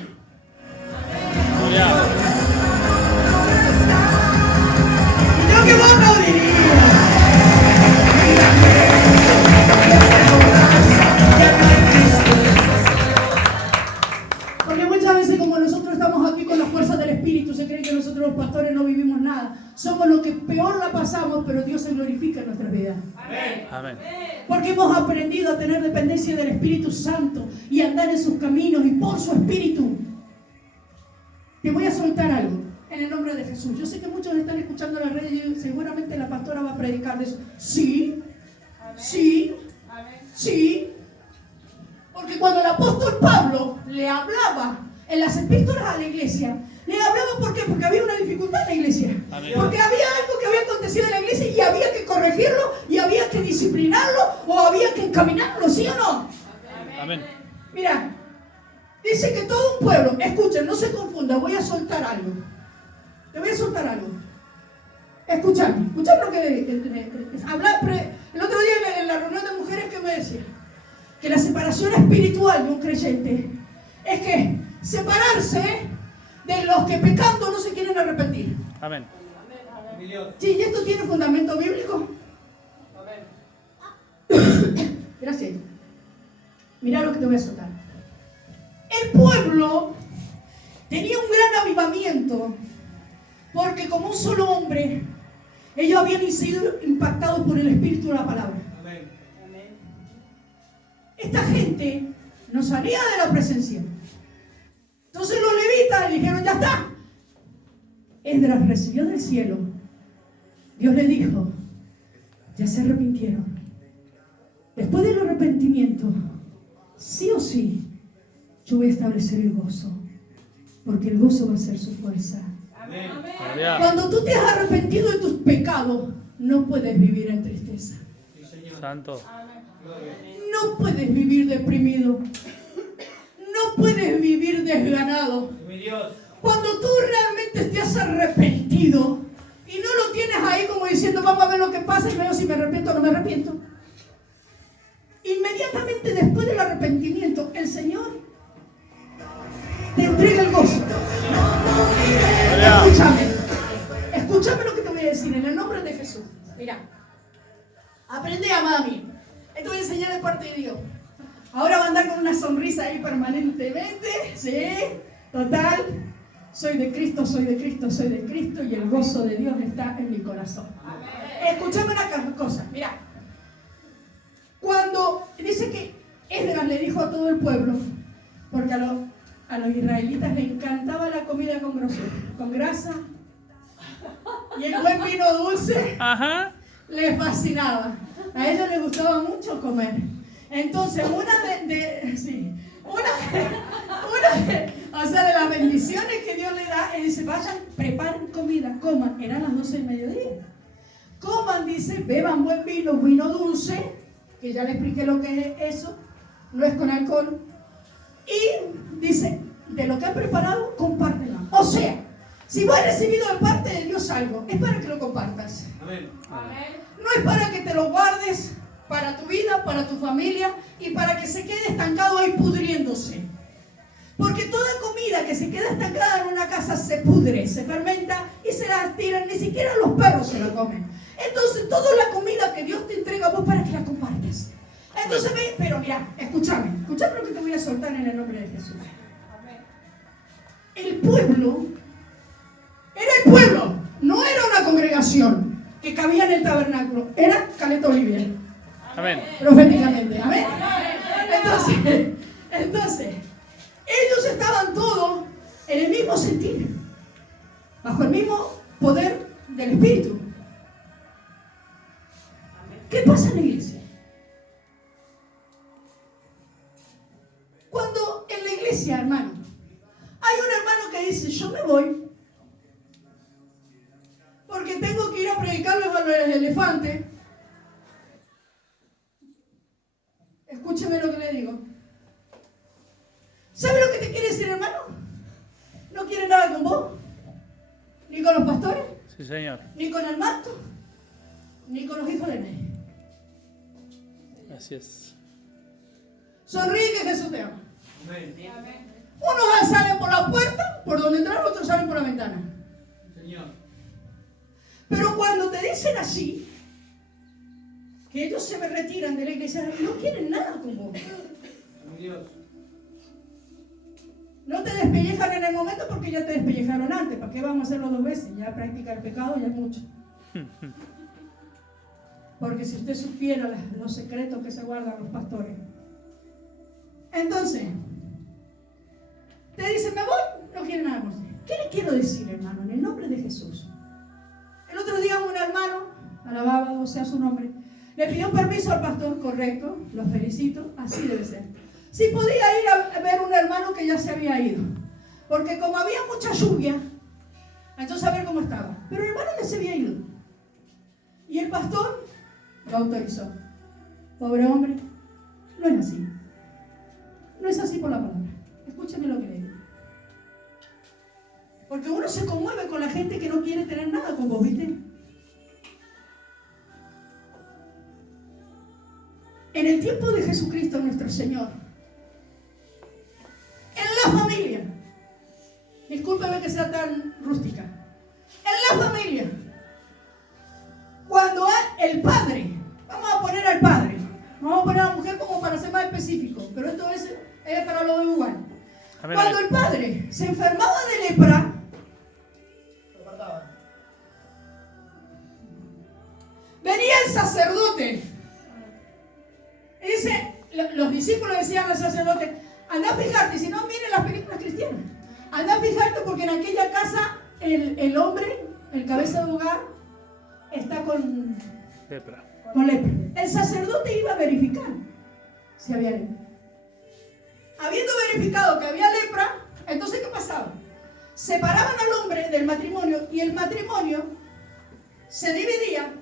Y yo que vos aplaudiría. Porque muchas veces como nosotros estamos aquí con la fuerza del Espíritu, se cree que nosotros los pastores no vivimos nada. Somos los que peor la pasamos, pero Dios se glorifica en nuestras vidas. Amén. Amén. Porque hemos aprendido a tener dependencia del Espíritu Santo y andar en sus caminos y por su Espíritu. Te voy a soltar algo en el nombre de Jesús. Yo sé que muchos están escuchando la red y seguramente la pastora va a predicar de eso. Sí, sí, sí. Porque cuando el apóstol Pablo le hablaba en las epístolas a la iglesia, le hablaba ¿por qué? Porque había una dificultad en la iglesia. Amén. Porque había algo que había acontecido en la iglesia y había que corregirlo y había que disciplinarlo o había que encaminarlo, ¿sí o no? Amén. Mira, dice que todo un pueblo, escuchen, no se confunda, voy a soltar algo. Te voy a soltar algo. Escuchame lo que hablar. El otro día en la reunión de mujeres que me decía que la separación espiritual de un creyente es que separarse de los que pecando no se quieren arrepentir. Amén. Sí, ¿y esto tiene fundamento bíblico? Gracias. Mira lo que te voy a soltar. El pueblo tenía un gran avivamiento porque como un solo hombre ellos habían sido impactados por el Espíritu de la palabra. Esta gente no salía de la presencia. Entonces los levitas le dijeron, ya está. Esdras recibió del cielo. Dios le dijo, ya se arrepintieron. Después del arrepentimiento, sí o sí, yo voy a establecer el gozo. Porque el gozo va a ser su fuerza. Amén. Cuando tú te has arrepentido de tus pecados, no puedes vivir en tristeza. Santo. No puedes vivir deprimido. No puedes vivir desganado. Cuando tú realmente te has arrepentido y no lo tienes ahí como diciendo vamos a ver lo que pasa y veo si me arrepiento o no me arrepiento. Inmediatamente después del arrepentimiento, el Señor te entrega el gozo. Escúchame lo que te voy a decir en el nombre de Jesús. Mira, aprende, amada mía. Te voy a enseñar de parte de Dios. Ahora va a andar con una sonrisa ahí permanentemente. Sí, total. Soy de Cristo, soy de Cristo, soy de Cristo y el gozo de Dios está en mi corazón. Escúchame una cosa. Mira, cuando dice que Esdras le dijo a todo el pueblo, porque a los israelitas les encantaba la comida con grosura, con grasa y el buen vino dulce. Ajá. Les fascinaba. A ellos les gustaba mucho comer. Entonces, o sea, de las bendiciones que Dios le da, Él dice, vayan, preparen comida, coman. Eran las 12 del mediodía. Coman, dice, beban buen vino, vino dulce, que ya les expliqué lo que es eso, no es con alcohol. Y dice, de lo que han preparado, compártela. O sea, si vos has recibido de parte de Dios algo, es para que lo compartas. Amén. No es para que te lo guardes para tu vida, para tu familia y para que se quede estancado ahí pudriéndose. Porque toda comida que se queda estancada en una casa se pudre, se fermenta y se la tiran, ni siquiera los perros se la comen. Entonces toda la comida que Dios te entrega vos para que la compartas. Entonces ve, pero mira, escúchame lo que te voy a soltar en el nombre de Jesús. El pueblo era el pueblo, no era una congregación que cabía en el tabernáculo, era Caleta Olivier. Amén. Proféticamente, amén. Entonces, ellos estaban todos en el mismo sentir, bajo el mismo poder del Espíritu. ¿Qué pasa en la iglesia? Cuando en la iglesia, hermano, hay un hermano que dice, yo me voy, porque tengo que ir a predicarles a los elefantes. Escúcheme lo que le digo. ¿Sabe lo que te quiere decir, hermano? No quiere nada con vos, ni con los pastores, Sí, Señor. ni con el manto, ni con los hijos de nadie. Así es. Sonríe que Jesús te ama. Unos salen por la puerta, por donde entraron, otros salen por la ventana. Pero cuando te dicen así, que ellos se me retiran de la iglesia, no quieren nada con vos. No te despellejan en el momento porque ya te despellejaron antes. ¿Para qué vamos a hacerlo 2 veces? Ya practicar el pecado ya es mucho. Porque si usted supiera los secretos que se guardan los pastores. Entonces, te dicen, me voy, no quieren nada con usted. ¿Qué le quiero decir, hermano? En el nombre de Jesús. El otro día un hermano, alabado sea su nombre, le pidió permiso al pastor, correcto, los felicito, así debe ser. Si podía ir a ver un hermano que ya se había ido, porque como había mucha lluvia, entonces a ver cómo estaba. Pero el hermano ya se había ido. Y el pastor lo autorizó. Pobre hombre, no es así. No es así por la palabra. Escúchame lo que le digo. Porque uno se conmueve con la gente que no quiere tener nada con vos, ¿viste? En el tiempo de Jesucristo nuestro Señor, en la familia, discúlpeme que sea tan rústica, en la familia, cuando el padre, vamos a poner al padre, vamos a poner a la mujer como para ser más específico, pero esto es para lo de igual. Cuando el padre se enfermaba de lepra, venía el sacerdote. Y dice, los discípulos decían al sacerdote, anda a fijarte, si no miren las películas cristianas, anda a fijarte porque en aquella casa el hombre, el cabeza de hogar, está con lepra. El sacerdote iba a verificar si había lepra. Habiendo verificado que había lepra, entonces ¿qué pasaba? Separaban al hombre del matrimonio y el matrimonio se dividía.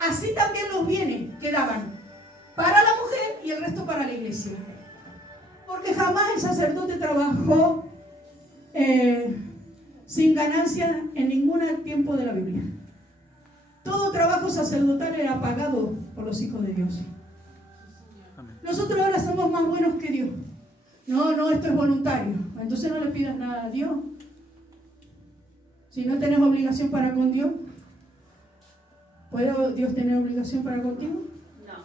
Así también los bienes quedaban para la mujer y el resto para la iglesia. Porque jamás el sacerdote trabajó sin ganancia en ningún tiempo de la Biblia. Todo trabajo sacerdotal era pagado por los hijos de Dios. Nosotros ahora somos más buenos que Dios. No, esto es voluntario. Entonces no le pidas nada a Dios. Si no tenés obligación para con Dios, ¿puede Dios tener obligación para contigo? No.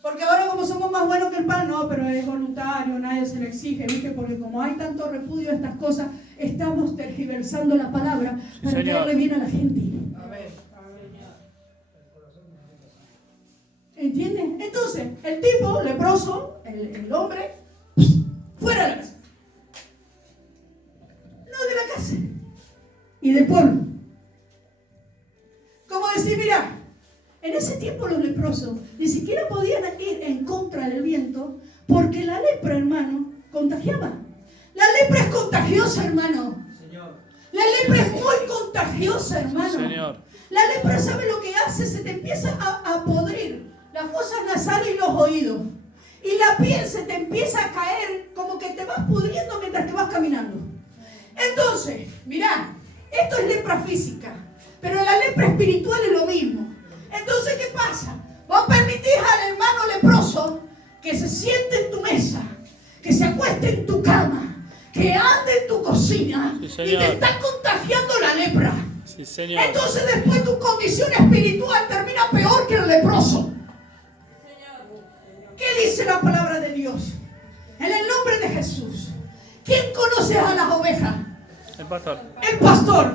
Porque ahora como somos más buenos que el pan, no, pero es voluntario, nadie se le exige, ¿viste? Porque como hay tanto repudio a estas cosas, estamos tergiversando la palabra para que le bien a la gente. Amén. ¿Entienden? Entonces, el tipo leproso, el hombre, fuera de la casa. No de la casa. Y del pueblo. Como decir, mira, en ese tiempo los leprosos ni siquiera podían ir en contra del viento porque la lepra, hermano, contagiaba. La lepra es contagiosa, hermano. Señor. La lepra es muy contagiosa, hermano. Señor. La lepra, ¿sabe lo que hace? Se te empieza a podrir las fosas nasales y los oídos. Y la piel se te empieza a caer como que te vas pudriendo mientras que vas caminando. Entonces, mirá, esto es lepra física. Pero la lepra espiritual es lo mismo. Entonces, ¿qué pasa? Vos permitís al hermano leproso que se siente en tu mesa, que se acueste en tu cama, que ande en tu cocina, sí, y te está contagiando la lepra. Sí, señor. Entonces después tu condición espiritual termina peor que el leproso. ¿Qué dice la palabra de Dios? En el nombre de Jesús. ¿Quién conoce a las ovejas? El pastor. El pastor.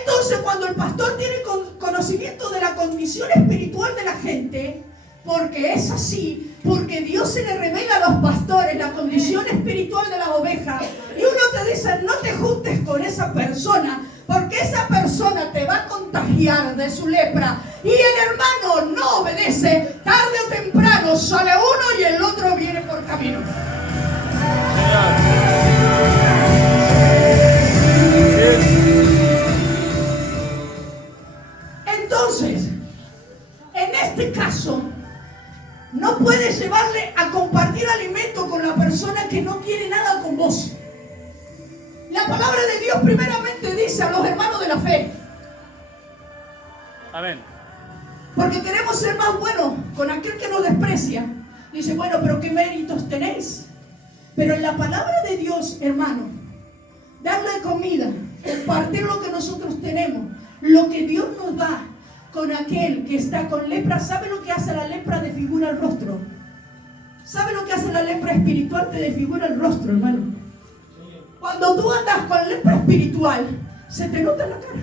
Entonces, cuando el pastor tiene conocimiento de la condición espiritual de la gente, porque es así, porque Dios se le revela a los pastores la condición espiritual de las ovejas, y uno te dice, no te juntes con esa persona, porque esa persona te va a contagiar de su lepra, y el hermano no obedece, tarde o temprano sale uno y el otro viene por camino. Señor. este caso, no puedes llevarle a compartir alimento con la persona que no quiere nada con vos. La palabra de Dios primeramente dice a los hermanos de la fe. Amén. Porque queremos ser más buenos con aquel que nos desprecia. Dice, bueno, pero ¿qué méritos tenéis? Pero en la palabra de Dios, hermano, darle comida, compartir lo que nosotros tenemos, lo que Dios nos da con aquel que está con lepra. ¿Sabe lo que hace la lepra? Desfigura el rostro. ¿Sabe lo que hace la lepra espiritual? Te desfigura el rostro, hermano. Cuando tú andas con lepra espiritual, se te nota en la cara.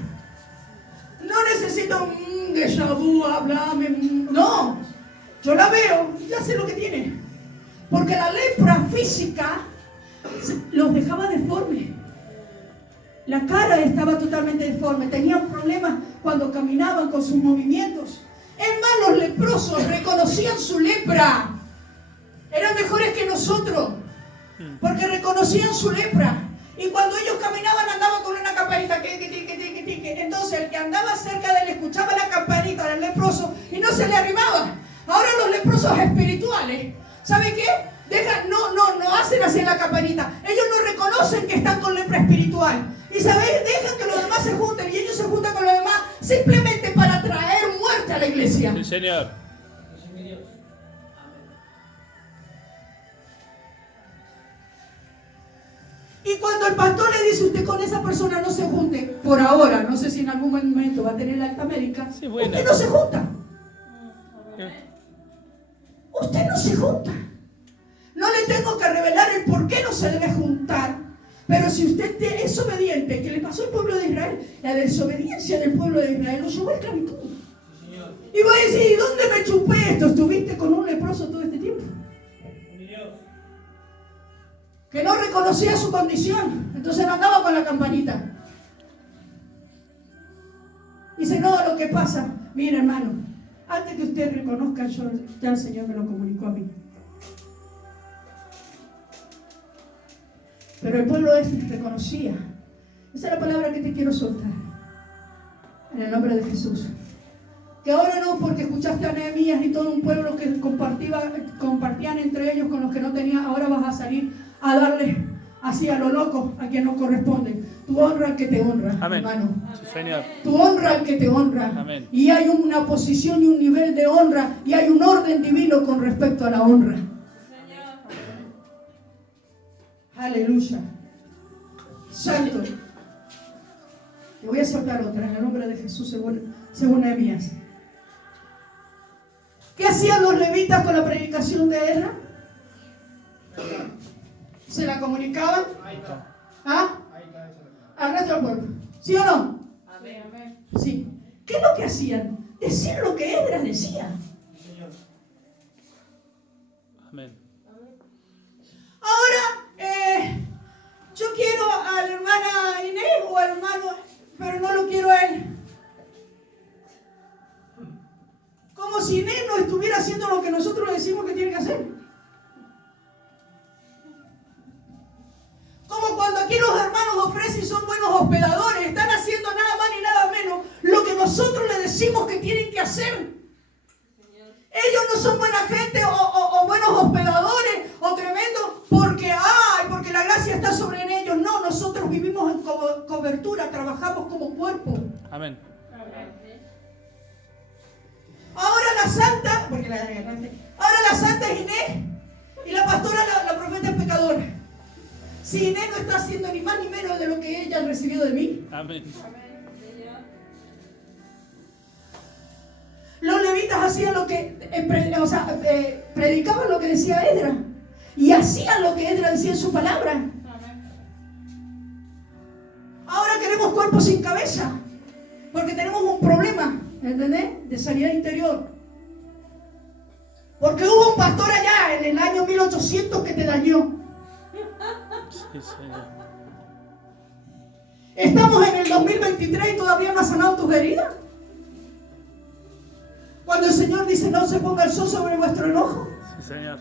No necesito déjà vu, háblame. No, yo la veo, ya sé lo que tiene. Porque la lepra física los dejaba deformes. La cara estaba totalmente deforme. Tenían problemas cuando caminaban con sus movimientos. Es más, los leprosos reconocían su lepra. Eran mejores que nosotros, porque reconocían su lepra. Y cuando ellos caminaban, andaban con una campanita. Entonces el que andaba cerca de él escuchaba la campanita del leproso y no se le arrimaba. Ahora los leprosos espirituales, ¿sabe qué? No hacen así la campanita. Ellos no reconocen que están con lepra espiritual. Y ¿sabéis? Dejan que los demás se junten y ellos se juntan con los demás simplemente para traer muerte a la iglesia. Sí, Señor. Y cuando el pastor le dice, usted con esa persona no se junte, por ahora, no sé si en algún momento va a tener la alta médica, Sí, bueno. usted no se junta. Eh, Usted no se junta. No le tengo que revelar el por qué no se debe juntar. Pero si usted es obediente, que le pasó al pueblo de Israel, la desobediencia del pueblo de Israel lo llevó a esclavitud. Y voy a decir, ¿dónde me chupé esto? ¿Estuviste con un leproso todo este tiempo? Que no reconocía su condición, entonces no andaba con la campanita. Dice, no, lo que pasa, mira hermano, antes que usted reconozca, ya el Señor me lo comunicó a mí. Pero el pueblo reconocía. Esa es la palabra que te quiero soltar, en el nombre de Jesús. Que ahora no, porque escuchaste a Nehemías y todo un pueblo que compartían entre ellos con los que no tenían, ahora vas a salir a darle así a lo loco a quien no corresponde. Tú honra al que te honra, Amén. hermano. Sí, Señor. Tú honra al que te honra. Amén. Y hay una posición y un nivel de honra y hay un orden divino con respecto a la honra. Aleluya. Santo. Te voy a soltar otra en el nombre de Jesús según Nehemías. ¿Qué hacían los levitas con la predicación de Esdras? ¿Se la comunicaban? ¿Ah? Al resto del pueblo. ¿Sí o no? Sí. ¿Qué es lo que hacían? Decir lo que Esdras decía. Amén. Ahora, yo quiero a la hermana Inés o al hermano, pero no lo quiero a él. Como si Inés no estuviera haciendo lo que nosotros le decimos que tiene que hacer. Como cuando aquí los hermanos ofrecen y son buenos hospedadores, están haciendo nada más ni nada menos lo que nosotros les decimos que tienen que hacer. Ellos no son buena gente o buenos hospedadores o tremendos porque la gracia está sobre ellos. No, nosotros vivimos en cobertura, trabajamos como cuerpo. Amén. Ahora la santa es Inés y la pastora, la profeta es pecadora. Si Inés no está haciendo ni más ni menos de lo que ella recibió de mí. Amén. Los levitas hacían lo que, predicaban lo que decía Esdras y hacían lo que Esdras decía en su palabra. Ahora queremos cuerpos sin cabeza porque tenemos un problema, ¿entendés? De sanidad interior. Porque hubo un pastor allá en el año 1800 que te dañó. Sí, Señor. Estamos en el 2023 y todavía no has sanado tus heridas. Cuando el Señor dice no se ponga el sol sobre vuestro enojo. Sí, Señor.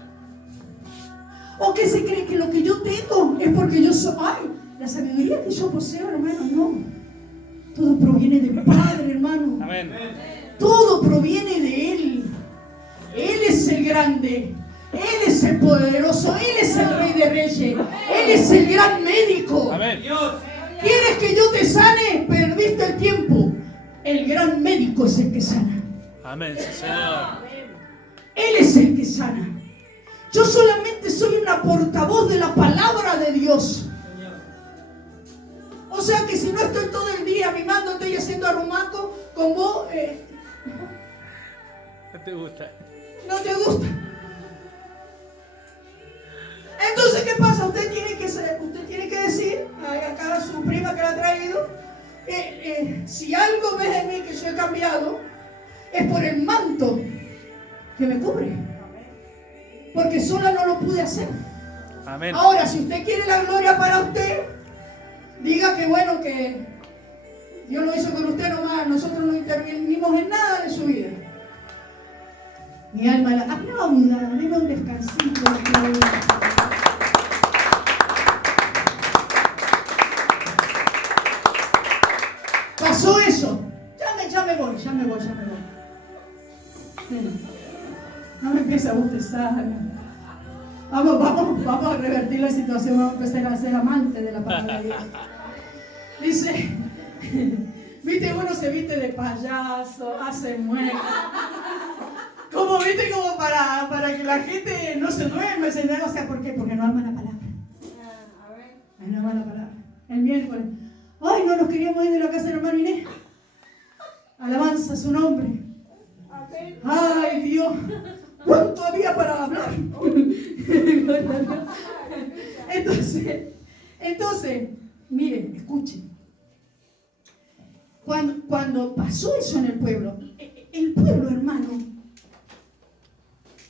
¿O qué se cree que lo que yo tengo es porque yo soy? Ay, la sabiduría que yo poseo, hermano, no. Todo proviene del Padre, hermano. Amén. Todo proviene de Él. grande. Él es el poderoso, Él es el Rey de Reyes, Él es el gran médico. Amén. ¿Quieres que yo te sane? Perdiste el tiempo. El gran médico es el que sana. Amén, sí, Señor. Él es el que sana. Yo solamente soy una portavoz de la palabra de Dios. O sea que si no estoy todo el día mimándote y haciendo arrumaco con vos, ¿No te gusta? no te gusta. Entonces, ¿qué pasa? Usted tiene que decir, acá a su prima que la ha traído, si algo ves en mí que yo he cambiado, es por el manto que me cubre. Porque sola no lo pude hacer. Amén. Ahora, si usted quiere la gloria para usted, diga que bueno, que Dios lo hizo con usted nomás, nosotros no intervenimos en nada de su vida. Mi alma la aplauda, deme un descansito. Pasó eso. Ya me voy. No me empieza a bostezar. Vamos a revertir la situación, vamos a empezar a ser amantes de la palabra de Dios. Dice, viste, uno se viste de payaso, hace muecas. Como viste, como para que la gente no se duerme, o sea, ¿por qué? Porque no ama la palabra. No ama la palabra. El miércoles, ay, no nos queríamos ir de la casa del hermano Inés. Alabanza a su nombre. Ay, Dios, ¿cuánto había para hablar? Entonces, miren, escuchen. Cuando pasó eso en el pueblo, hermano,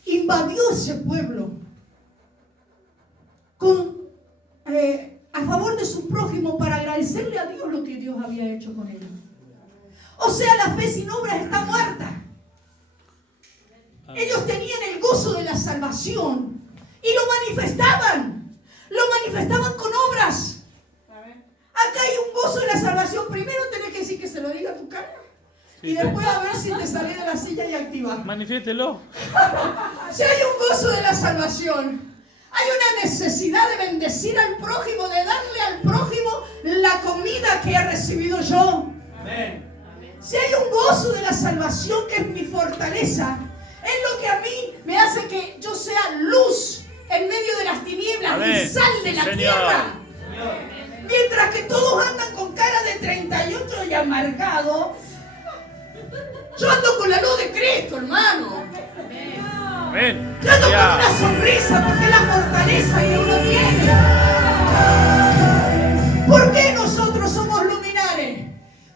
invadió ese pueblo a favor de su prójimo para agradecerle a Dios lo que Dios había hecho con él. O sea, la fe sin obras está muerta. Ellos tenían el gozo de la salvación y lo manifestaban con obras. Acá hay un gozo de la salvación. Primero tenés que decir que se lo diga a tu cara y después a ver si te salís de la silla y activas. Manifiéstelo. Si hay un gozo de la salvación, hay una necesidad de bendecir al prójimo, de darle al prójimo la comida que he recibido yo. Amén. Si hay un gozo de la salvación, que es mi fortaleza, es lo que a mí me hace que yo sea luz en medio de las tinieblas. Amén. Y sal de la Señor. tierra. Mientras que todos andan con cara de 38 y amargado, yo ando con la luz de Cristo, hermano. Amén. Yo ando con Ya. una sonrisa, porque es la fortaleza que uno tiene. ¿Por qué nosotros somos luminares?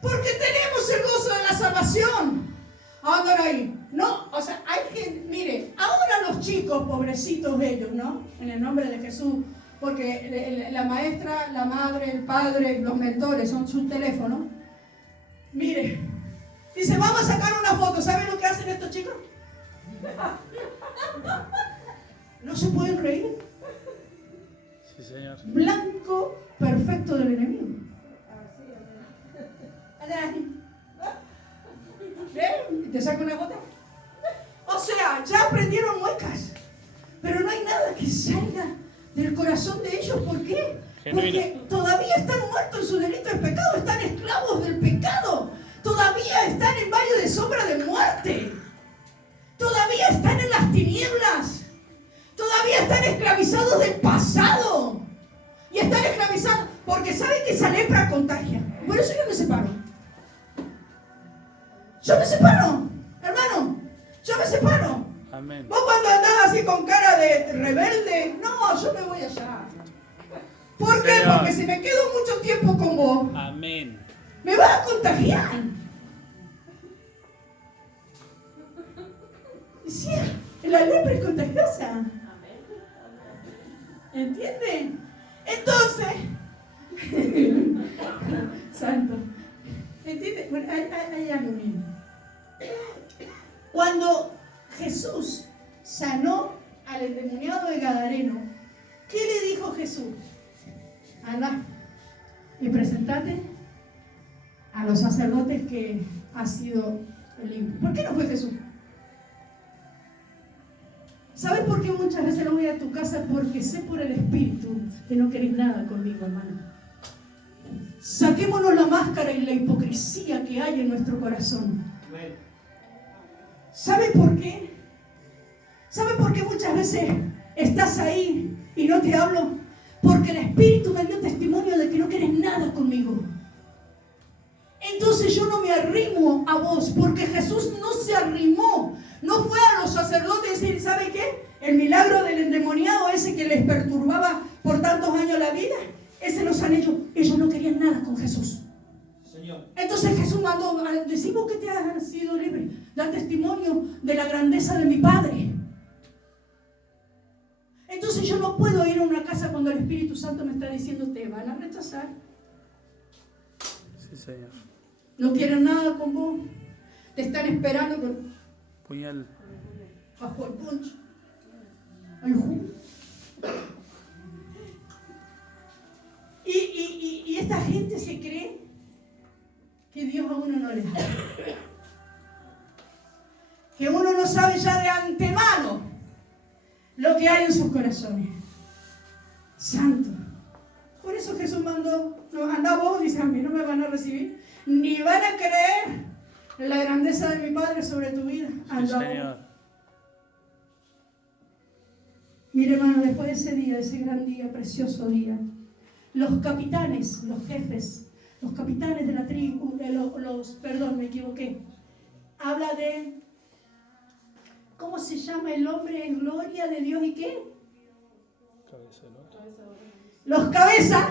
Porque tenemos el gozo de la salvación. Andan ahí. No, o sea, hay gente, mire, ahora los chicos, pobrecitos ellos, ¿no? En el nombre de Jesús, porque la maestra, la madre, el padre, los mentores son sus teléfonos. Mire, dice, vamos a sacar una foto. ¿Saben lo que hacen estos chicos? No se pueden reír. Sí, Señor. Blanco perfecto del enemigo. ¿Ven? ¿Te saco una gota? O sea, ya aprendieron muecas, pero no hay nada que salga del corazón de ellos. ¿Por qué? Genuino. Porque todavía están muertos en su delito de pecado, están esclavos del pecado, todavía están en valle de sombra de muerte, todavía están en las tinieblas, todavía están esclavizados del pasado y están esclavizados porque saben que esa lepra contagia. Por eso yo me separo. Yo me separo, hermano. Yo me separo. Amén. Vos cuando andás así con cara de rebelde, no, yo me voy allá. ¿Por qué? Señor. Porque si me quedo mucho tiempo con vos, Amén. me vas a contagiar. Sí, la lepra es contagiosa. ¿Entienden? Entonces, santo, ¿entienden? Bueno, hay algo mío. Cuando Jesús sanó al endemoniado de Gadareno, ¿qué le dijo Jesús? Anda y presentate a los sacerdotes que ha sido limpio. ¿Por qué no fue Jesús? ¿Sabes por qué muchas veces no voy a tu casa? Porque sé por el Espíritu que no querés nada conmigo, hermano. Saquémonos la máscara y la hipocresía que hay en nuestro corazón. ¿Sabe por qué? ¿Sabe por qué muchas veces estás ahí y no te hablo? Porque el Espíritu me dio testimonio de que no querés nada conmigo. Entonces yo no me arrimo a vos, porque Jesús no se arrimó. No fue a los sacerdotes y decir, ¿sabe qué? El milagro del endemoniado ese que les perturbaba por tantos años la vida, ese lo sané yo. Ellos no querían nada con Jesús. Señor. Entonces Jesús mandó, decimos que te has sido libre, da testimonio de la grandeza de mi Padre. Entonces yo no puedo ir a una casa cuando el Espíritu Santo me está diciendo, te van a rechazar. Sí, Señor. No quieren nada con vos. Te están esperando con... Puñal. bajo el poncho. El jugo. Y esta gente se cree que Dios a uno no le da. Que uno no sabe ya de antemano lo que hay en sus corazones. Santo. Por eso Jesús mandó, no, anda vos, dice, a mí no me van a recibir, ni van a creer en la grandeza de mi Padre sobre tu vida. Anda Sí, Señor. vos. Mire, hermano, después de ese día, de ese gran día, precioso día, los capitanes, los jefes, los capitanes de la tribu, perdón, me equivoqué, habla de, ¿cómo se llama el hombre en gloria de Dios y qué? Cabeza, ¿no? Los cabezas,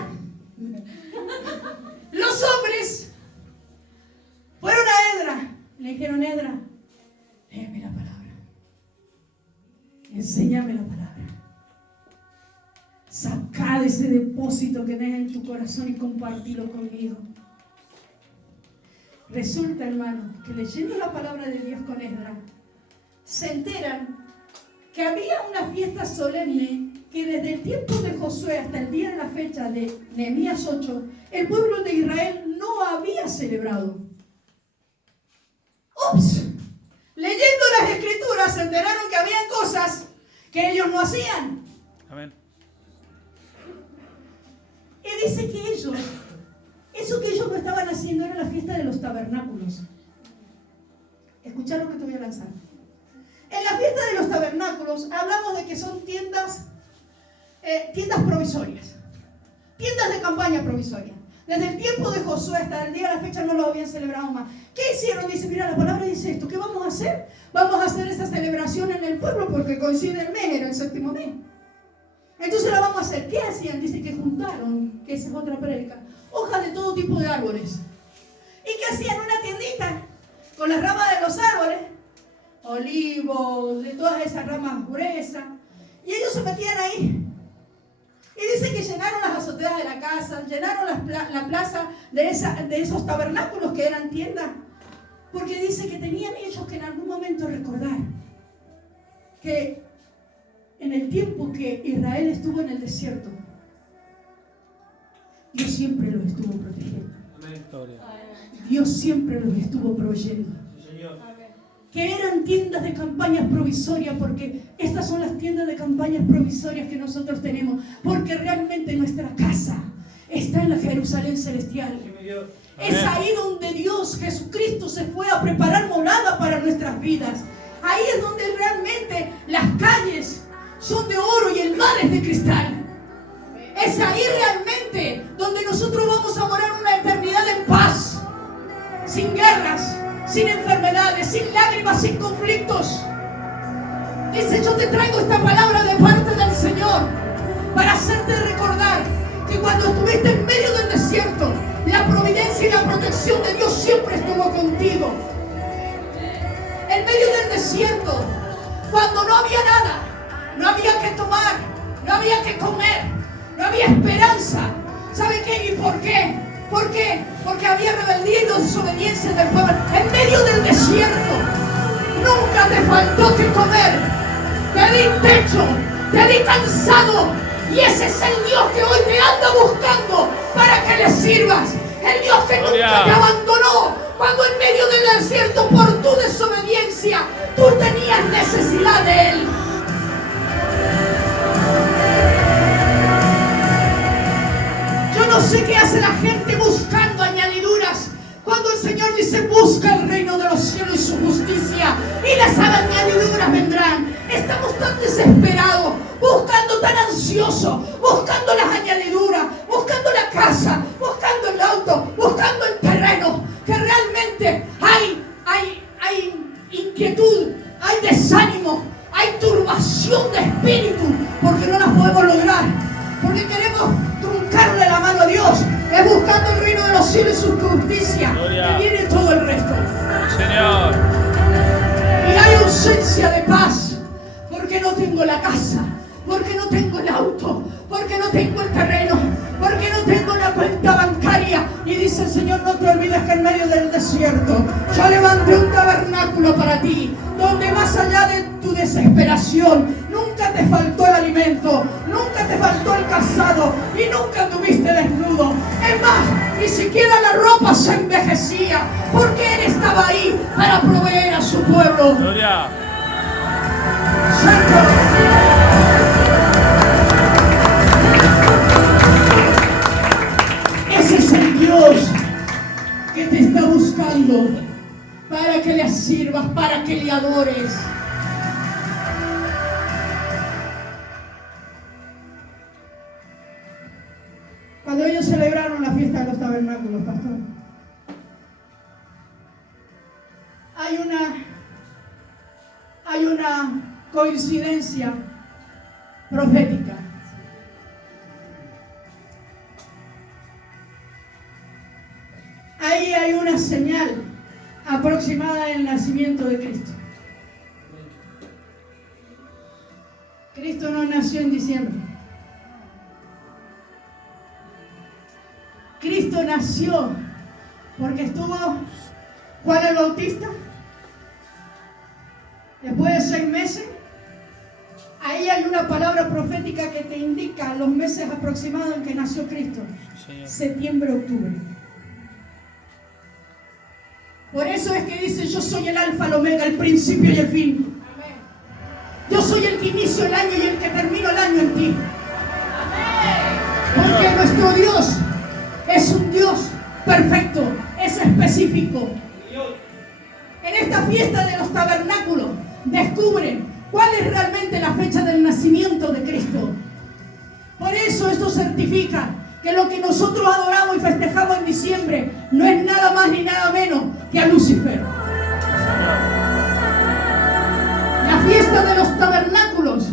los hombres, fueron a Edra, le dijeron, Edra, léeme la palabra, enséñame la palabra, sacá de ese depósito que tenés en tu corazón y compartilo conmigo. Resulta, hermano, que leyendo la palabra de Dios con Edra, se enteran que había una fiesta solemne que desde el tiempo de Josué hasta el día de la fecha de Nehemías 8, el pueblo de Israel no había celebrado. ¡Ups! Leyendo las escrituras se enteraron que habían cosas que ellos no hacían. Amén. Y dice que ellos, eso que ellos no estaban haciendo era la fiesta de los tabernáculos. Escuchad lo que te voy a lanzar. En la fiesta de los tabernáculos hablamos de que son tiendas provisorias, tiendas de campaña provisoria. Desde el tiempo de Josué hasta el día de la fecha no lo habían celebrado más. ¿Qué hicieron? Dice, mira, la palabra dice esto. ¿Qué vamos a hacer? Vamos a hacer esa celebración en el pueblo porque coincide el mes, era el séptimo mes. Entonces la vamos a hacer. ¿Qué hacían? Dice que juntaron, que esa es otra prédica, hojas de todo tipo de árboles. ¿Y qué hacían? Una tiendita con las ramas de los árboles, olivos, de todas esas ramas gruesas. Y ellos se metían ahí. Y dice que llenaron las azoteas de la casa, llenaron la plaza de esos tabernáculos que eran tiendas. Porque dice que tenían ellos que en algún momento recordar que en el tiempo que Israel estuvo en el desierto, Dios siempre los estuvo protegiendo. Amén. Gloria. Dios siempre los estuvo proveyendo. Sí, Señor. Que eran tiendas de campañas provisorias, porque estas son las tiendas de campañas provisorias que nosotros tenemos, porque realmente nuestra casa está en la Jerusalén celestial. Es ahí donde Dios, Jesucristo, se fue a preparar morada para nuestras vidas. Ahí es donde realmente las calles son de oro y el mar es de cristal. Es ahí realmente donde nosotros vamos a morar una eternidad en paz, sin guerras, sin enfermedades, sin lágrimas, sin conflictos. Dice, yo te traigo esta palabra de parte del Señor para hacerte recordar que cuando estuviste en medio del desierto, la providencia y la protección de Dios siempre estuvo contigo. En medio del desierto, cuando no había nada, no había que tomar, no había que comer, no había esperanza. ¿Sabe qué? ¿Y por qué? ¿Por qué? Porque había rebeldía y desobediencia del pueblo. En medio del desierto, nunca te faltó que comer. Te di techo, te di cansado. Y ese es el Dios que hoy te anda buscando para que le sirvas. El Dios que nunca te abandonó cuando en medio del desierto por tu desobediencia tú tenías necesidad de Él. la gente buscando añadiduras. Cuando el Señor dice busca el reino de los cielos y su justicia y las añadiduras vendrán. Estamos tan desesperados, buscando, tan ansiosos, buscando las añadiduras, buscando la casa, buscando el auto, buscando el terreno, que realmente hay inquietud, hay desánimo, hay turbación de espíritu, porque no las podemos lograr, porque queremos truncarle la mano a Dios. Es buscando el reino de los cielos y su justicia, Gloria. que viene todo el resto. Señor. Y hay ausencia de paz, porque no tengo la casa, porque no tengo el auto, porque no tengo el terreno, porque no tengo una cuenta bancaria. Y dice el Señor, no te olvides que en medio del desierto yo levanté un tabernáculo para ti, donde más allá de tu desesperación nunca te faltó el alimento, nunca te faltó el calzado y nunca anduviste desnudo. Es más, ni siquiera la ropa se envejecía, porque Él estaba ahí para proveer a su pueblo. Gloria. Santo. Ese es el Dios que te está buscando para que le sirvas, para que le adores. Cuando ellos celebraron la fiesta de los tabernáculos, pastor, hay una coincidencia profética. Ahí hay una señal aproximada del nacimiento de Cristo. Cristo no nació en diciembre. Cristo nació porque estuvo Juan el Bautista. Después de 6 meses, ahí hay una palabra profética que te indica los meses aproximados en que nació Cristo. Señor. Septiembre, octubre. Por eso es que dice, yo soy el alfa, el omega, el principio y el fin. Yo soy el que inicio el año y el que termino el año en ti. Porque nuestro Dios es un Dios perfecto, es específico. En esta fiesta de los tabernáculos descubren cuál es realmente la fecha del nacimiento de Cristo. Por eso esto certifica que lo que nosotros adoramos y festejamos en diciembre no es nada más ni nada menos que a Lucifer. La fiesta de los tabernáculos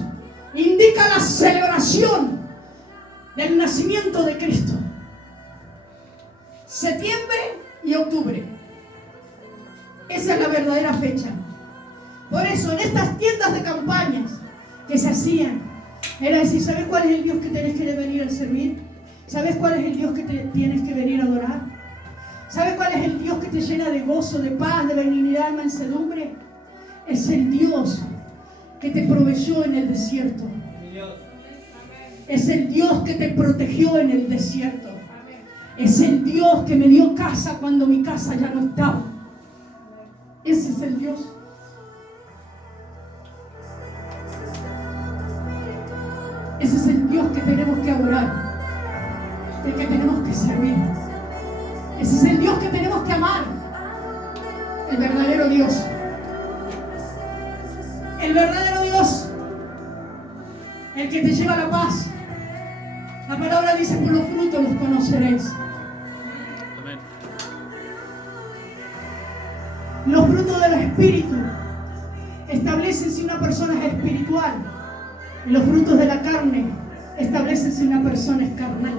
indica la celebración del nacimiento de Cristo. Septiembre y octubre. Esa es la verdadera fecha. Por eso en estas tiendas de campañas que se hacían, era decir, ¿sabes cuál es el Dios que tenés que venir a servir? ¿Sabes cuál es el Dios que tienes que venir a adorar? ¿Sabes cuál es el Dios que te llena de gozo, de paz, de benignidad, de mansedumbre? Es el Dios que te proveyó en el desierto. Es el Dios que te protegió en el desierto. Es el Dios que me dio casa cuando mi casa ya no estaba. Ese es el Dios. Ese es el Dios que tenemos que adorar, el que tenemos que servir. Ese es el Dios que tenemos que amar, el verdadero Dios. El verdadero Dios, el que te lleva a la paz. La palabra dice, por los frutos los conoceréis. Amén. Los frutos del Espíritu establecen si una persona es espiritual. Y los frutos de la carne establecen si una persona es carnal.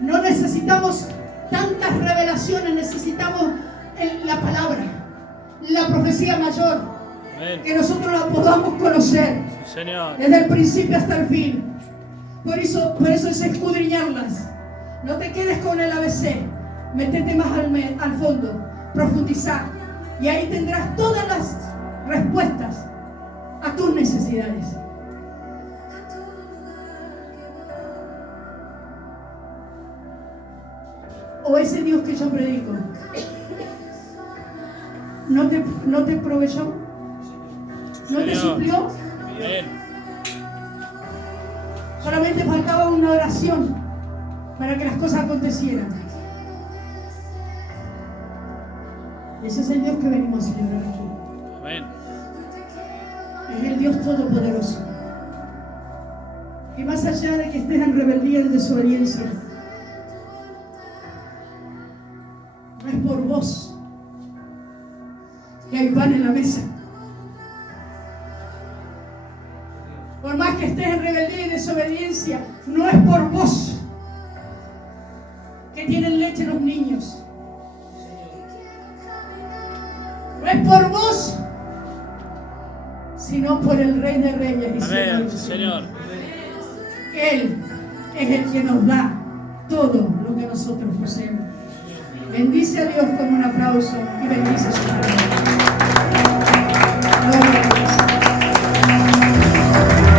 No necesitamos tantas revelaciones, necesitamos la palabra, la profecía mayor, Amén. que nosotros la podamos conocer Sí, Señor. desde el principio hasta el fin. Por eso es escudriñarlas. No te quedes con el ABC, métete más al fondo, profundizar, y ahí tendrás todas las respuestas a tus necesidades. O ese Dios que yo predico no te proveyó, no te Señor. suplió. Amén. Solamente faltaba una oración para que las cosas acontecieran. Ese es el Dios que venimos a celebrar aquí. Amén. Es el Dios Todopoderoso. Y más allá de que estés en rebeldía y en desobediencia, no es por vos que hay pan en la mesa. Por más que estés en rebeldía y desobediencia, no es por vos que tienen leche los niños. No es por vos, sino por el Rey de Reyes y Amén, Señor. Señor. Él es el que nos da todo lo que nosotros poseemos. Bendice a Dios con un aplauso y bendice a su nombre.